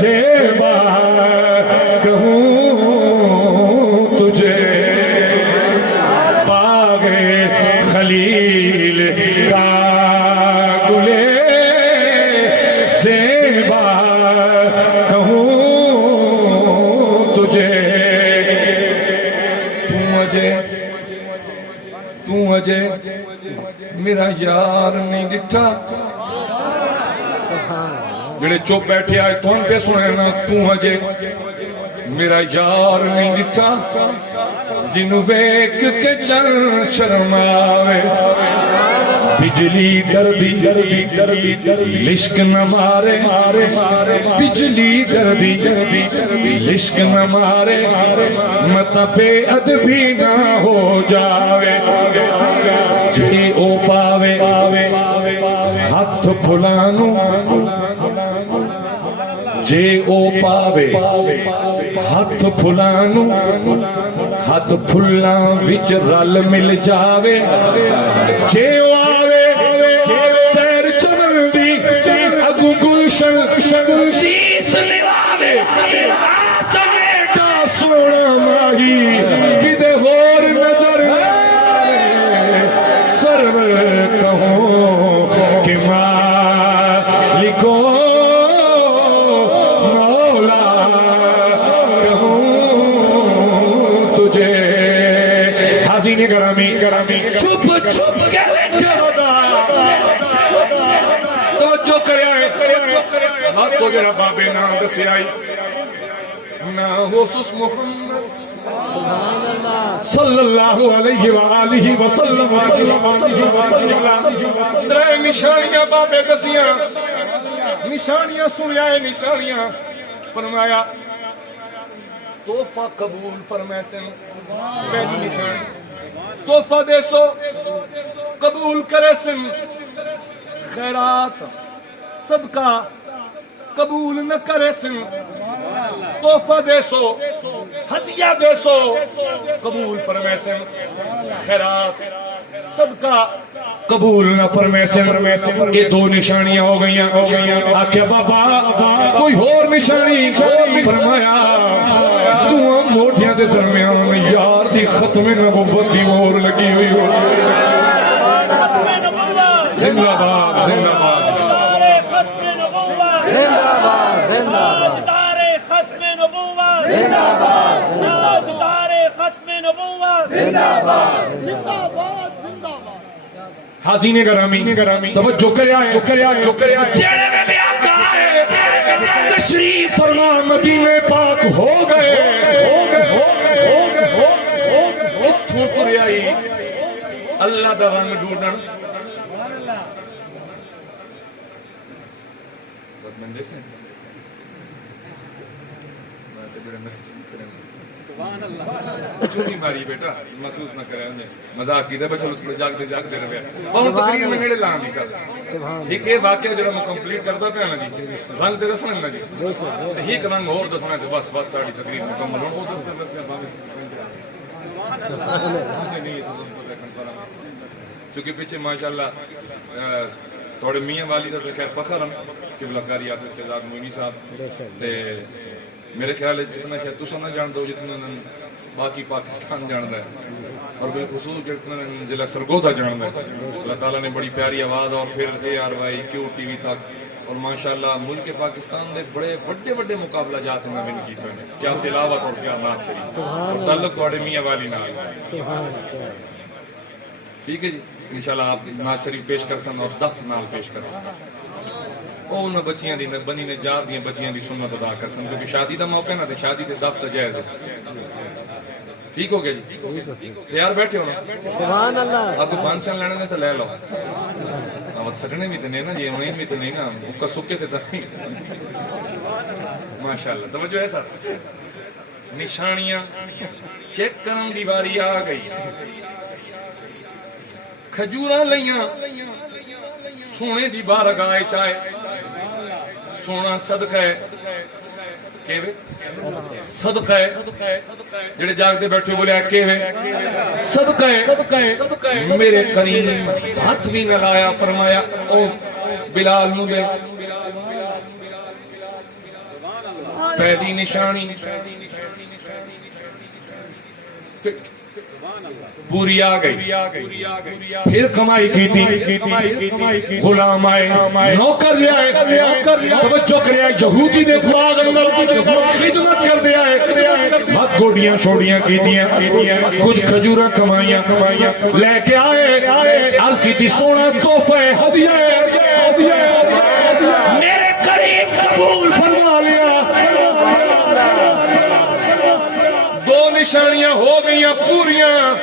زیبا کہوں تجھے باغ خلیل کا گلے زیبا کہوں تجھے تو اجے میرا یار نہیں ڈٹھا جڑے چپ بیٹھے آئے تو ان پہ سنے نا تو اجے میرا یار نہیں ڈٹھا جنوں ویکھ کے چل شرماوے بجلی ڈردی لشک نہ مارے بجلی ڈردی لشک نہ مارے مت بے ادبی نہ ہو جاوے جی او پاوے ہاتھ پھلانو جے او پاوے ہاتھ پھلانو ہاتھ پھلاں وچ رل مل جاوے جے او آوے سیر چمن دی اگو گلشن سیس لواوے سمیٹا سونا ماہی کدے ہور نظر سرور کہوں کہ مالکو مولا کہوں تجھے حسین گرامی چھپ چھپ کے توجہ کرے ہاتھ تو جڑا بابے نا دسی آئی نا حسوس محمد صلی اللہ علیہ وآلہ وسلم ترے نشانیاں بابے دسیاں نشانیاں سنیا ہے نشانیاں فرمایا تحفہ قبول فرمائے سن پہلی نشانی تحفہ دے سو قبول کرے سن خیرات صدقہ قبول نہ کرے سن تحفہ دے سو ہدیہ دے سو قبول فرمائے سن خیرات صدقہ قبول نہ فرمائے سن یہ دو نشانیاں ہو گئیاں آکھیا بابا کوئی اور نشانی فرمایا دعا موٹیاں دے درمیان یار دی ختم نبوت دی مہر لگی ہوئی ہو زندہ باد زندہ باد حسین گرامی توجہ کرے آئے جیڑے میں لیا کہا تشریف فرما مدینے پاک ہو گئے اتھو ترے آئی اللہ دا رنگ ڈھونڈن بدمندے سے چونی ماری بیٹا محسوس نہ کرے انہیں مذاق کی دے بچلو تھوڑے جاگ دے رہے ہیں اور تقریر میں نیڑے لان دی ساتھ ایک یہ واقعہ جو میں کمپلیٹ کرتا پہ آنا جی رنگ دے دسنے نا جی ایک رنگ اور دسنے تھے بس بات ساڑی تقریر مکمل ہوں چونکہ پیچھے ماشاءاللہ تھوڑے میاں والی دا تو خیر فخر ہم کہ بلاکاری آصف شہزاد موینی صاحب میرے خیال ہے جتنا شاید تو سنا جان دو جتنا باقی پاکستان جان ہے اور بالخصوص جتنا ضلع سرگودا جان ہے اللہ تعالیٰ نے بڑی پیاری آواز اور پھر ARY QTV تک اور ماشاءاللہ ملک پاکستان نے بڑے بڑے مقابلہ جات ہیں نبین کی تو کیا تلاوت اور کیا نعت شریف اور تعلق توڑے میاں والی نال ٹھیک ہے جی انشاءاللہ آپ نعت شریف پیش کر سن اور دف نال پیش کر سن او نہ بچیاں دی نہ بنی نے جار دیاں بچیاں دی سنت ادا کر سن کیونکہ شادی دا موقع نہ تے شادی تے دف جائز ہے ٹھیک ہو گیا جی تیار بیٹھے ہو نا سبحان اللہ اگو پانچن لینے نے تو لے لو آوت سٹنے بھی تے نہیں نا یہ انہیں بھی تے نہیں نا اکا سکے تے نہیں ماشاءاللہ توجہ ہے سر نشانیاں چیک کرن دی باری آ گئی کھجوراں لیاں سونے دی بارگاہ چائے سونا صدقہ ہے صدقہ ہے جڑے جاگتے بیٹھے بولے صدقہ ہے میرے قریب ہاتھ بھی نہ لایا فرمایا او بلال نو دے پہلی نشانی پوری آ گئی. پھر کمائی کی تھی, غلام آئے, نوکر لے آئے, توجہ کرے آئے, یہودی دے باغ اندر خدمت کر دے آئے, بات گوڑیاں شوڑیاں کی دیاں, کچھ کھجورہ کمائیاں لے کے آئے, عرض کی تھی سونا تحفہ ہدیہ میرے قریب قبول فرما لیا. دو نشانیاں ہو گئیاں پوریاں,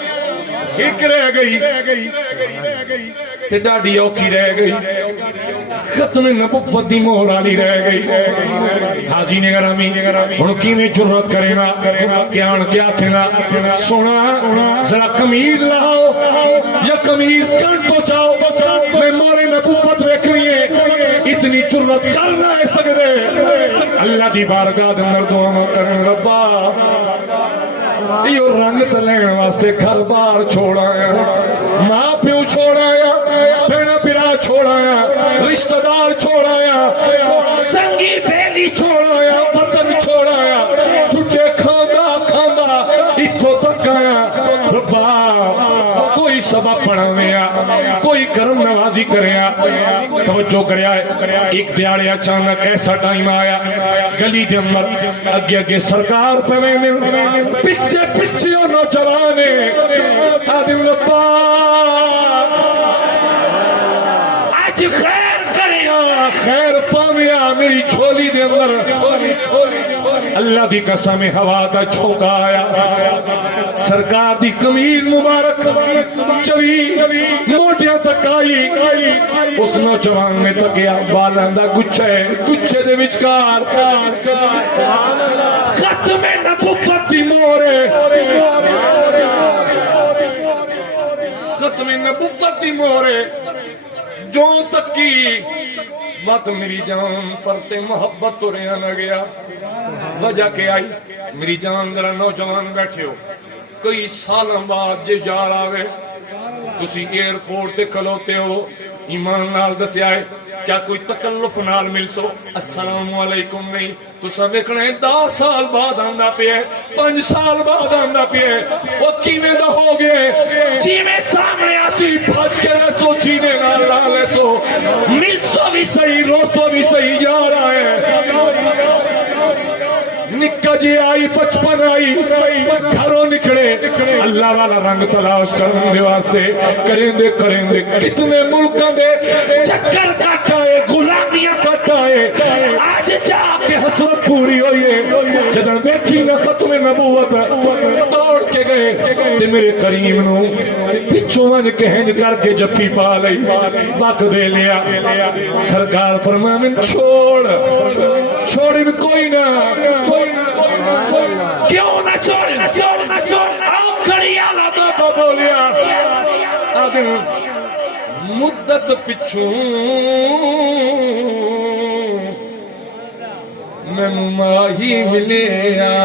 ایک رہ گئی تے ڈاڈی اوکھی رہ گئی, ختم نبوت دی مہر والی رہ گئی. حاجی نے گرامی ہن کیویں جرأت کرے نا کہ آن کے آکھے نا سونا ذرا قمیض لاؤ یا قمیض کان پہنچاؤ, میں مورے نبوت ویکھنی ہے. اتنی جرأت کر نہ سکدے. اللہ دی بارگاہ دے اندر دعا کرن, ربا یہ رنگ تلین واسطے گھر بار چھوڑایا, ماں پیو چھوڑایا, بہنا پیرا چھوڑایا, رشتہ دار چھوڑایا, سنگی بیلی چھوڑایا, وطن چھوڑایا, ٹھٹے کھاندا اتھوں تک آیا. ربا کوئی سبب پڑھاویا, کوئی کرم نوازی کریا, توجہ کریا. ایک دیاڑے اچانک ایسا ٹائم آیا, گلی دے اندر اگے اگے سرکار پہ ویندے, پچھے پچھے او نوجوانے آدم ربا آج خیر کریا, خیر پاویا میری جھولی دے اندر. اللہ دی قسم ہوا دا جھونکا آیا, سرکار دی قمیض مبارک چوی موٹیاں تک آئی. اس نوجوان نے تکیا, بالاں دا گچھے دے وچکار ختم نبوت دی مہر, ختم نبوت دی مہر جو تکی بات میری جان فرت محبت تو رہا نہ گیا. وجہ کہ آئی میری جان ذرا نوجوان بیٹھے ہو, کئی سالوں بعد جے یار آوے, تسی ایئرپورٹ تے کھلوتے ہو, ایمان نال دسیا ہے کیا کوئی تکلف نال مل سو السلام علیکم نہیں, تو سب ویکھنا 10 سال بعد آندا پیا, 5 سال بعد آندا پیا. وہ کیویں دا ہو گئے جیویں سامنے آسی بھج کے رسو سینے نال لا لے سو, مل سو بھی صحیح روسو بھی صحیح یار آئے. نکا جی آئی بچپن آئی, گھروں نکڑے اللہ والا رنگ تلاش کرنے دے واسطے کریں دے کتنے ملکاں دے چکر کٹ آئے, غلامیاں کٹ آئے. آج جا کے حسرت پوری ہوئی ہے, جدن دیکھی نہ ختم نبوت دوڑ کے گئے تے میرے کریم نو پچھوں ون کہن کر کے جفی پا لئی, بک دے لیا. سرکار فرمانے چھوڑ ان کوئی نہ, کیوں نہ چھوڑ آؤ کھڑی آلہ بابا بولیا. آدم مدت پچھوں میں ماہی ملیا,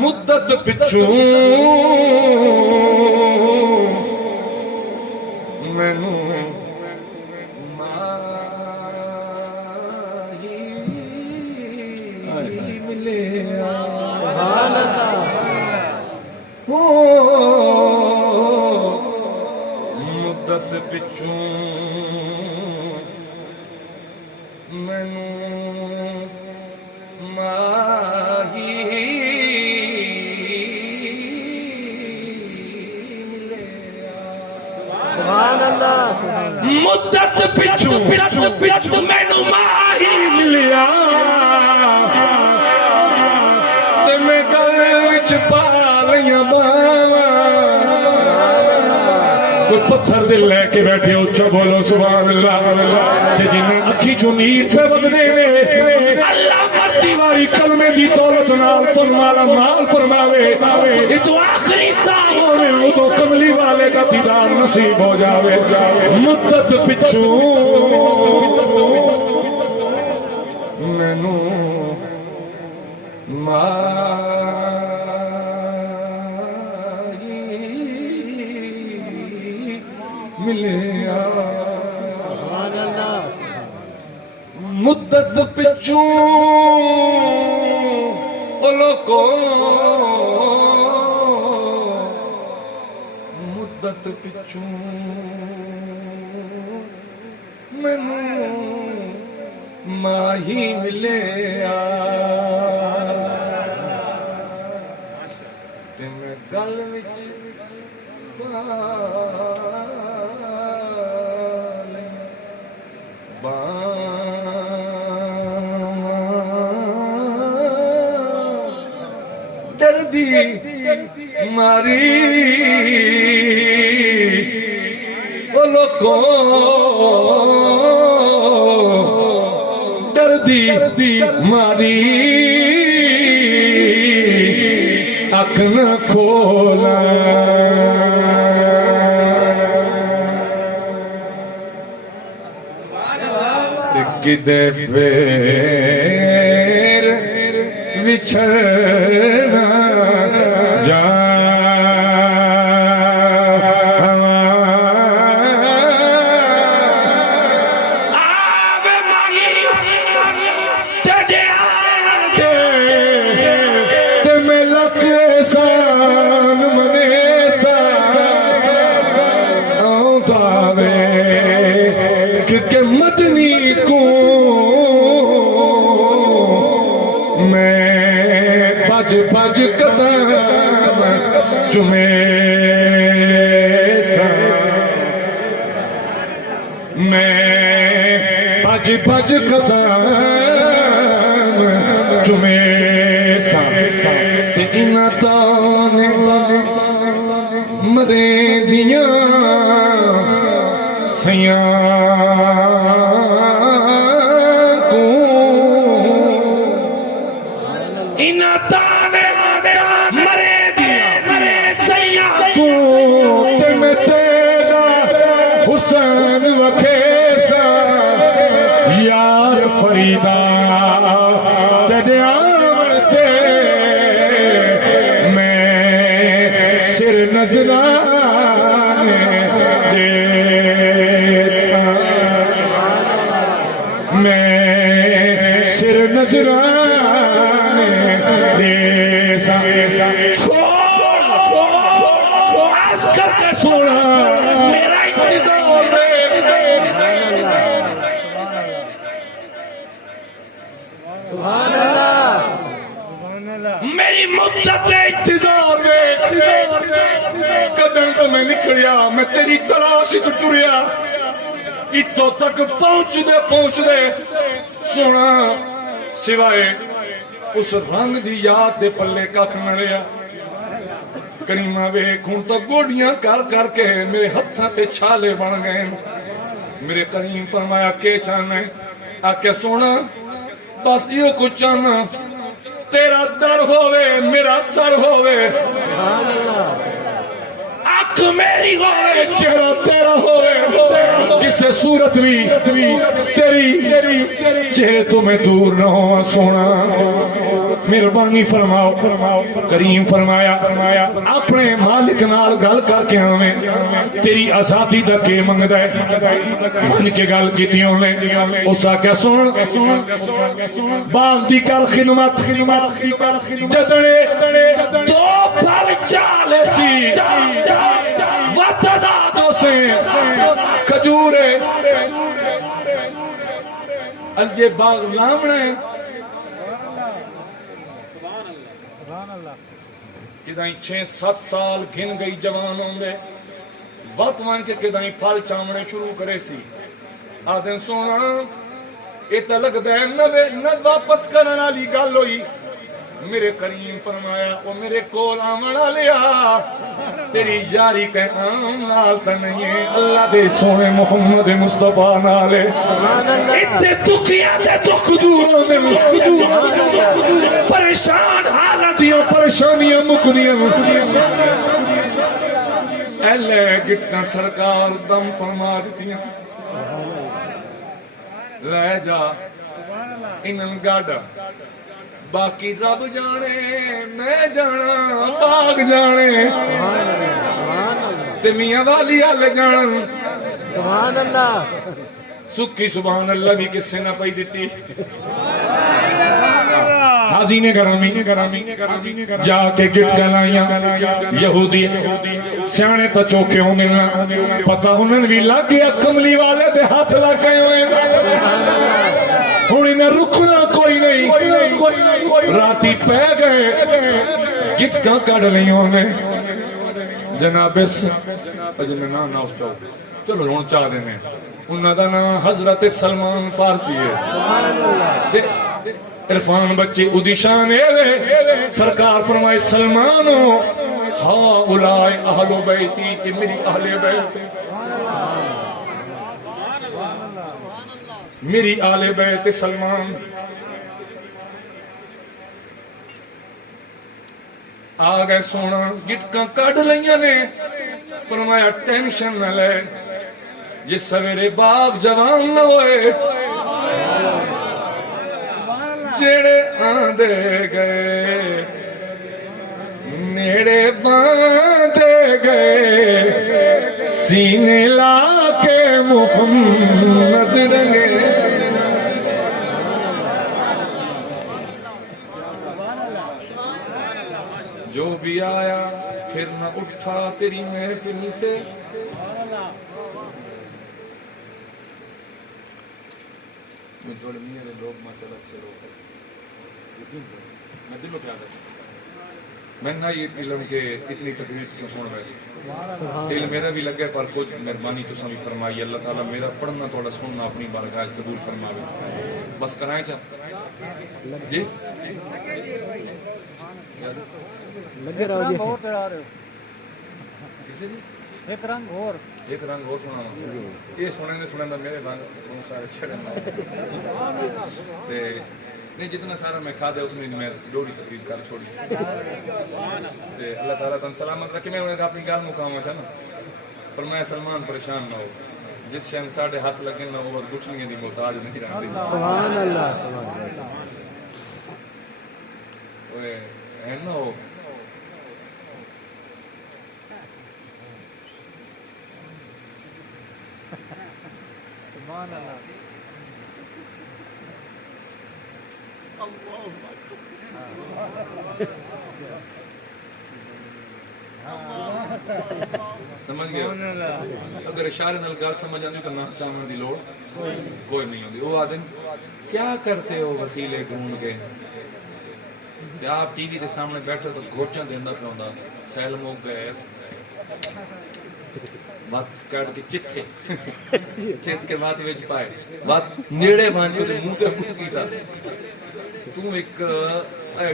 مدت پچھوں مدت پچھوں مینوں ماہی مدت پچھوں مینوں ماہی ملیا, تے میں گل وچ پا لیاں باواں. کوئی پتھر دل لے کے بیٹھے اچھا بولو سبحان اللہ, تے جنہیں اکھی چوں نیر پہ بدنے میں اللہ مرتی واری کلمے دی دولت نال تن مالا مال فرماوے. یہ تو آخری سال ہونے وہ تو کملی والے کا دیدار نصیب ہو جاوے. مدت پچھوں مینوں ماہی ملے سبحان اللہ مدت پچھوں لوکو مدت پچھوں مینوں ماہی ملے تے میں گل وچ دردی ماری او لوکو دردی ماری اکھ نہ کھولا کدے پھر وچھڑنا جا بج قدم چمے سا میں بج قدم چمے سا تے انہاں تانے مرے دیاں سیاں فریدا تیرے آمتے میں سر نظرانے دے سا میں سر نظرانے دے سا آج کر کے سونا میرا انتظار دے میری مدت انتظار قدم تو میں نکلیا میں تیری تلاش تو ٹریا اتوں تک پہنچ دے سونا سوائے اس رنگ دی یاد دے پلے کھ نہ رہیا کریمہ ویکھ ہن تو گوڑیاں کر کے میرے ہتھاں تے چھالے بن گئے میرے کریم فرمایا کہ چاہنا ہے آکے سونا بس یہ کچھ چاہنا تیرا در ہوئے میرا سر ہوئے آنکھ میری ہوئے چہرہ تیرا ہوئے کسے صورت بھی تیری چہرے تو میں دور نہ ہو سونا مہربانی فرماؤ کریم فرمایا اپنے مالک نال گل کر کے ہمیں تیری آزادی دا کے منگدا ہے من کے گل کیتیوں نے اس آکھیا سن باغ دی کر خدمت جدڑے دو پھل چالے سی وتزادوں سے کھجورے الجے باغ لامنے کدائیں 6-7 سال گھن گئی جوان ہوں گے وقت مان کے کدائیں پھل چامنے شروع کرے سی آدھیں سونا ایتا لگ دے نہ واپس کرنا لی گل ہوئی میرے کریم فرمایا وہ میرے کول آمنا لیا تیری یاری کہ آم نال تنہیں اللہ دے سونے محمد مصطفیٰ نالے اتنے دکھیاں تے دکھ دوروں دے پریشان حالتیاں پریشانیاں مکنیاں اہلے گٹکاں سرکار دم فرما دیتیاں لے جا انہن گاڑا باقی رب جانے میں جانا باغ جانے تے میاں والی حل جان سبحان اللہ سکی سبحان اللہ بھی کسے نہ پئی دیتی حاضین گرامی جا کے گٹ کلائیاں یہودی سیانے تا چوکے ہوں ملنا پتہ انہوں بھی لگ گیا کملی والے دے ہاتھ لگ گئے ہوئے ہوں انہیں رکنا کوئی نہیں راتی پہ گئے گٹ کا کڑ لئی ہونے جناب چلو ہوں چاہ دینے انہوں دا نام حضرت سلمان فارسی ہے عرفان بچے ادی شان ہے سرکار فرمائے سلمانو ہاں اولائے اہل بیتی کہ میری اہل بیت میری اہل بیت سلمان آگئے سونا گٹکاں کڑ لئیاں نے فرمایا ٹینشن نہ لے جس سویرے باغ جوان نہ ہوئے جڑے آندے گئے نیڑے باندے گئے سینے لا کے محمد رنگے جو بھی آیا پھر نہ اٹھا تیری محفل سے میں نہ یہ علم کے اتنی تقریر تو سن ویسے دل میرا بھی لگے پر کچھ مہربانی تو سمی فرمائی اللہ تعالیٰ میرا پڑھنا تھوڑا سننا اپنی بارگاہ قبول فرماوے بس کرائیں چاہ جی لگے رہو جی کسی بھی ایک رنگ اور سنانا یہ سنیں دا میرے رنگ بہت سارے چھڑے تے نہیں جتنا سارا میں کھا دے اتنی میں ڈوڑی تقریب کر چھوڑی تے اللہ تعالیٰ تن سلامت رکھے میں اپنی گال مقام چاہ نا فرمایا سلمان پریشان نہ ہو جس شہن ساڑھے ہاتھ لگے نہ وہ گھٹنی دی محتاج نہیں رہتی سبحان اللہ سبحان اللہ اوے ہے نہ ہو سبحان اللہ سمجھ گیا اگر اشارے نال گل سمجھ آندی تو نہ چاہنے دی لوڑ کوئی نہیں ہوندی وہ آدن کیا کرتے ہو وسیلے ڈھونڈ کے تے آپ ٹی وی کے سامنے بیٹھے تو گھوچاں دیندا پیا ہوندا سیلمو گیس بات کٹ کے چٹھے چت کے بات وچ پائے بات نیڑے بان کے منہ تے کو کیتا تو ایک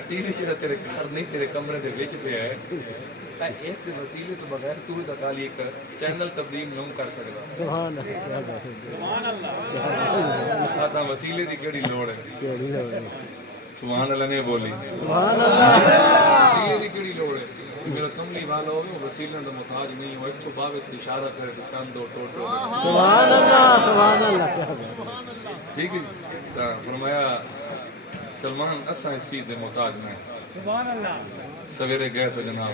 ٹی وی چ تیرے گھر نہیں تیرے کمرے دے وچ پیا ہے اس دے وسیلے تو بغیر تو دا خالی ایک چینل تبدیل نہیں کر سکدا سبحان اللہ سبحان اللہ تا وسیلے دی کیڑی لوڑ ہے سبحان اللہ نے بولی سبحان اللہ وسیلے دی کیڑی لوڑ ہے میرا کملی والا ہو وسیلے دا محتاج نہیں ہو اچھو باوے تے اشارہ کرے تو کان دو ٹوٹ دو سبحان اللہ کیا بات ٹھیک ہے تا فرمایا سلمان اساں اس چیز دے محتاج نہیں سبحان اللہ سویرے گئے تو جناب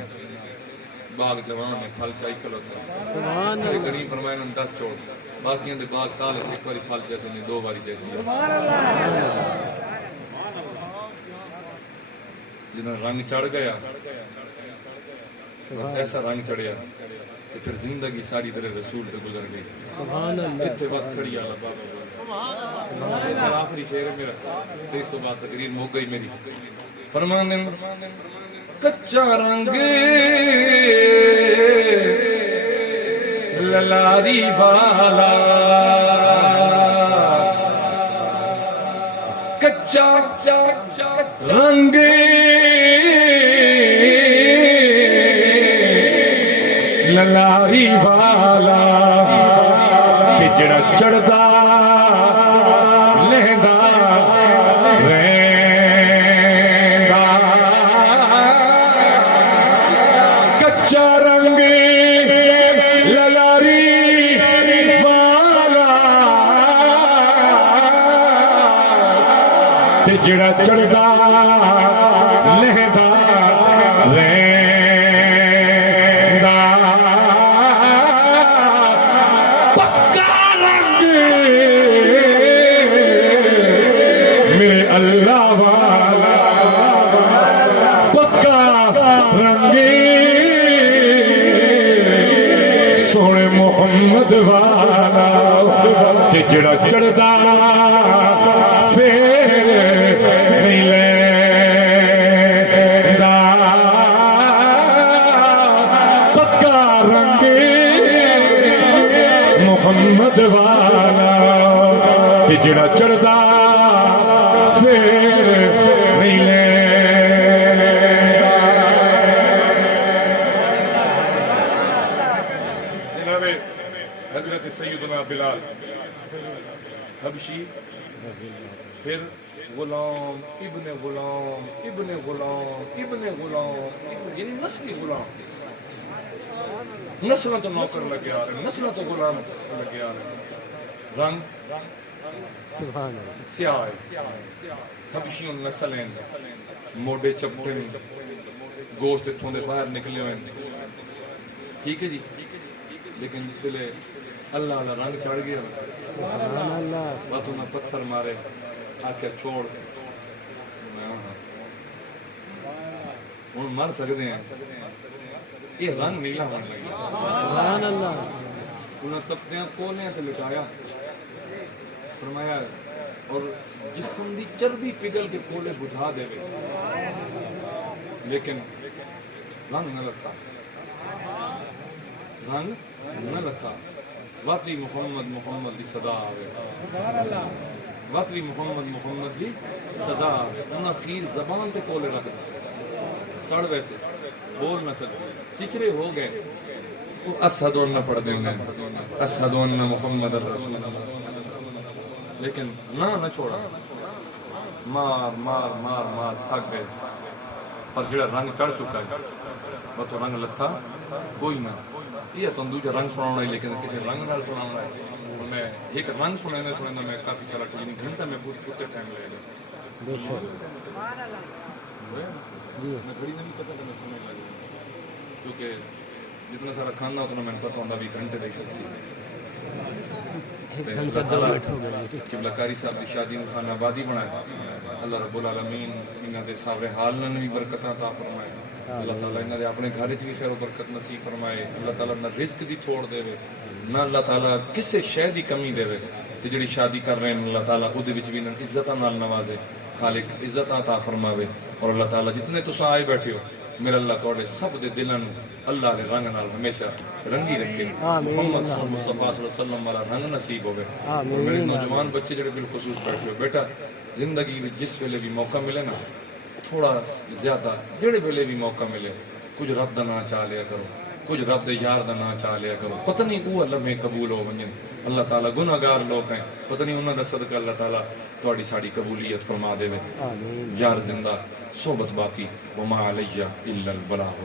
باغ جوان میں پھل چائی کھلوتا سبحان میرے کریم فرمایا نن 10 چھوڑ باقیاں دے باغ سال ایک باری پھل جیسے نہیں 2 باری جیسی سبحان اللہ جنہاں رنگ چڑھ گیا ایسا رنگ چڑھیا کہ پھر زندگی ساری طرح رسول تے گزر گئی سبحان اللہ اتنے وقت کھڑی آلہ بابا سر آخری شعر ہے میرا 300 بات تقریر مو گئی میری فرماندن کچا رنگ للاری والا کچا رنگ للاری والا کہ جڑا چڑھدا لہندا رہندا کچا رنگ للاری والا تے جڑا چڑھدا لہندا رہندا پکا سونے محمد والا تے جڑا چڑھدا پھر نہیں لیندا پکا رنگ محمد والا تے جڑا چڑھدا پھر نہیں لیندا جناب حضرت سیدنا بلال حبشی پھر غلام ابن غلام ابن غلام ابن غلام یعنی نسلی غلام نسلوں تو نوکر لگے آ رہے نسلوں تو غلام لگے آ رہے رنگ سبحان اللہ سیاہ حبشیوں نسل ہیں موڈے چپٹے ہیں گوشت اتھوں دے باہر نکلے ہوئے ٹھیک ہے جی لیکن جس ویلے اللہ اللہ رنگ چڑھ گیا سبحان اللہ باتوں میں پتھر مارے آکھیا چھوڑ ہوں مر سکتے ہیں یہ رنگ نیلا ہونے لگا سبحان اللہ انہیں تپتیاں کولیں تے لٹایا فرمایا اور جسم دی چربی پگل کے کولے بجھا دے لیکن رنگ نہ لگتا رنگ نہ لگتا واقعی محمد محمد دی صدا آوے واقعی محمد محمد دی صدا آوے انہاں خیر زبان تے کولے رکھ دے سڑ ویسے بول نہ سکتے چچرے ہو گئے وہ اسہد نہ پڑھ دیں گے اسہد ان محمد الرسول لیکن نہ چھوڑا مار مار مار مار تھک گئے پر جڑا رنگ چڑھ چکا ہے وہ تو رنگ لتھا کوئی نہ یہ تو دوجا رنگ سنانا ہے لیکن کسی رنگ نال سنانا ہے میں ایک رنگ سنانا میں کافی سارا یعنی گھنٹہ میں پورے ٹائم لے گا بے شک میں گھڑی نہیں پتہ کہ میں سننے لگا کیونکہ جتنا سارا کھانا اتنا میں پتہ ہوتا بھی گھنٹے تک تقسیم ایک گھنٹہ 2 منٹ ہو گئے قبلہ کاری صاحب کی شادی میں خانہ آبادی بنایا اللہ رب العالمین انہاں دے سارے حال نہ بھی برکتاں عطا فرمائے اللہ تعالیٰ انہاں دے اپنے گھر وچ بھی خیر و برکت نصیب فرمائے اللہ تعالیٰ نہ رزق دی تھوڑ دے نہ اللہ تعالیٰ کسے شے دی کمی دے تے جڑی شادی کر رہے ہیں اللہ تعالیٰ اودے وچ بھی انہاں عزتاں نال نوازے خالق عزتاں عطا فرماوے اور اللہ تعالیٰ جتنے تساں آئے بیٹھے ہو میرا اللہ توڑے سب دے دلاں نوں اللہ دے رنگ نال ہمیشہ رنگی رکھے محمد صلی اللہ علیہ وسلم والا رنگ نصیب ہوے اور میرے نوجوان بچے جڑے بالخصوص بیٹھے ہو بیٹا زندگی میں جس ویلے بھی موقع ملے نا تھوڑا زیادہ جڑے ویلے بھی موقع ملے کچھ رب دا نام چاہ لیا کرو کچھ رب دے یار دا نام چاہ لیا کرو پتہ نہیں وہ لمحے قبول ہو ونجن اللہ تعالیٰ گناہگار لوگ ہیں پتہ نہیں انہاں دا صدقہ اللہ تعالیٰ تہاڈی ساڈی قبولیت فرما دے یار زندہ صحبت باقی وما علیہ الا البلاغ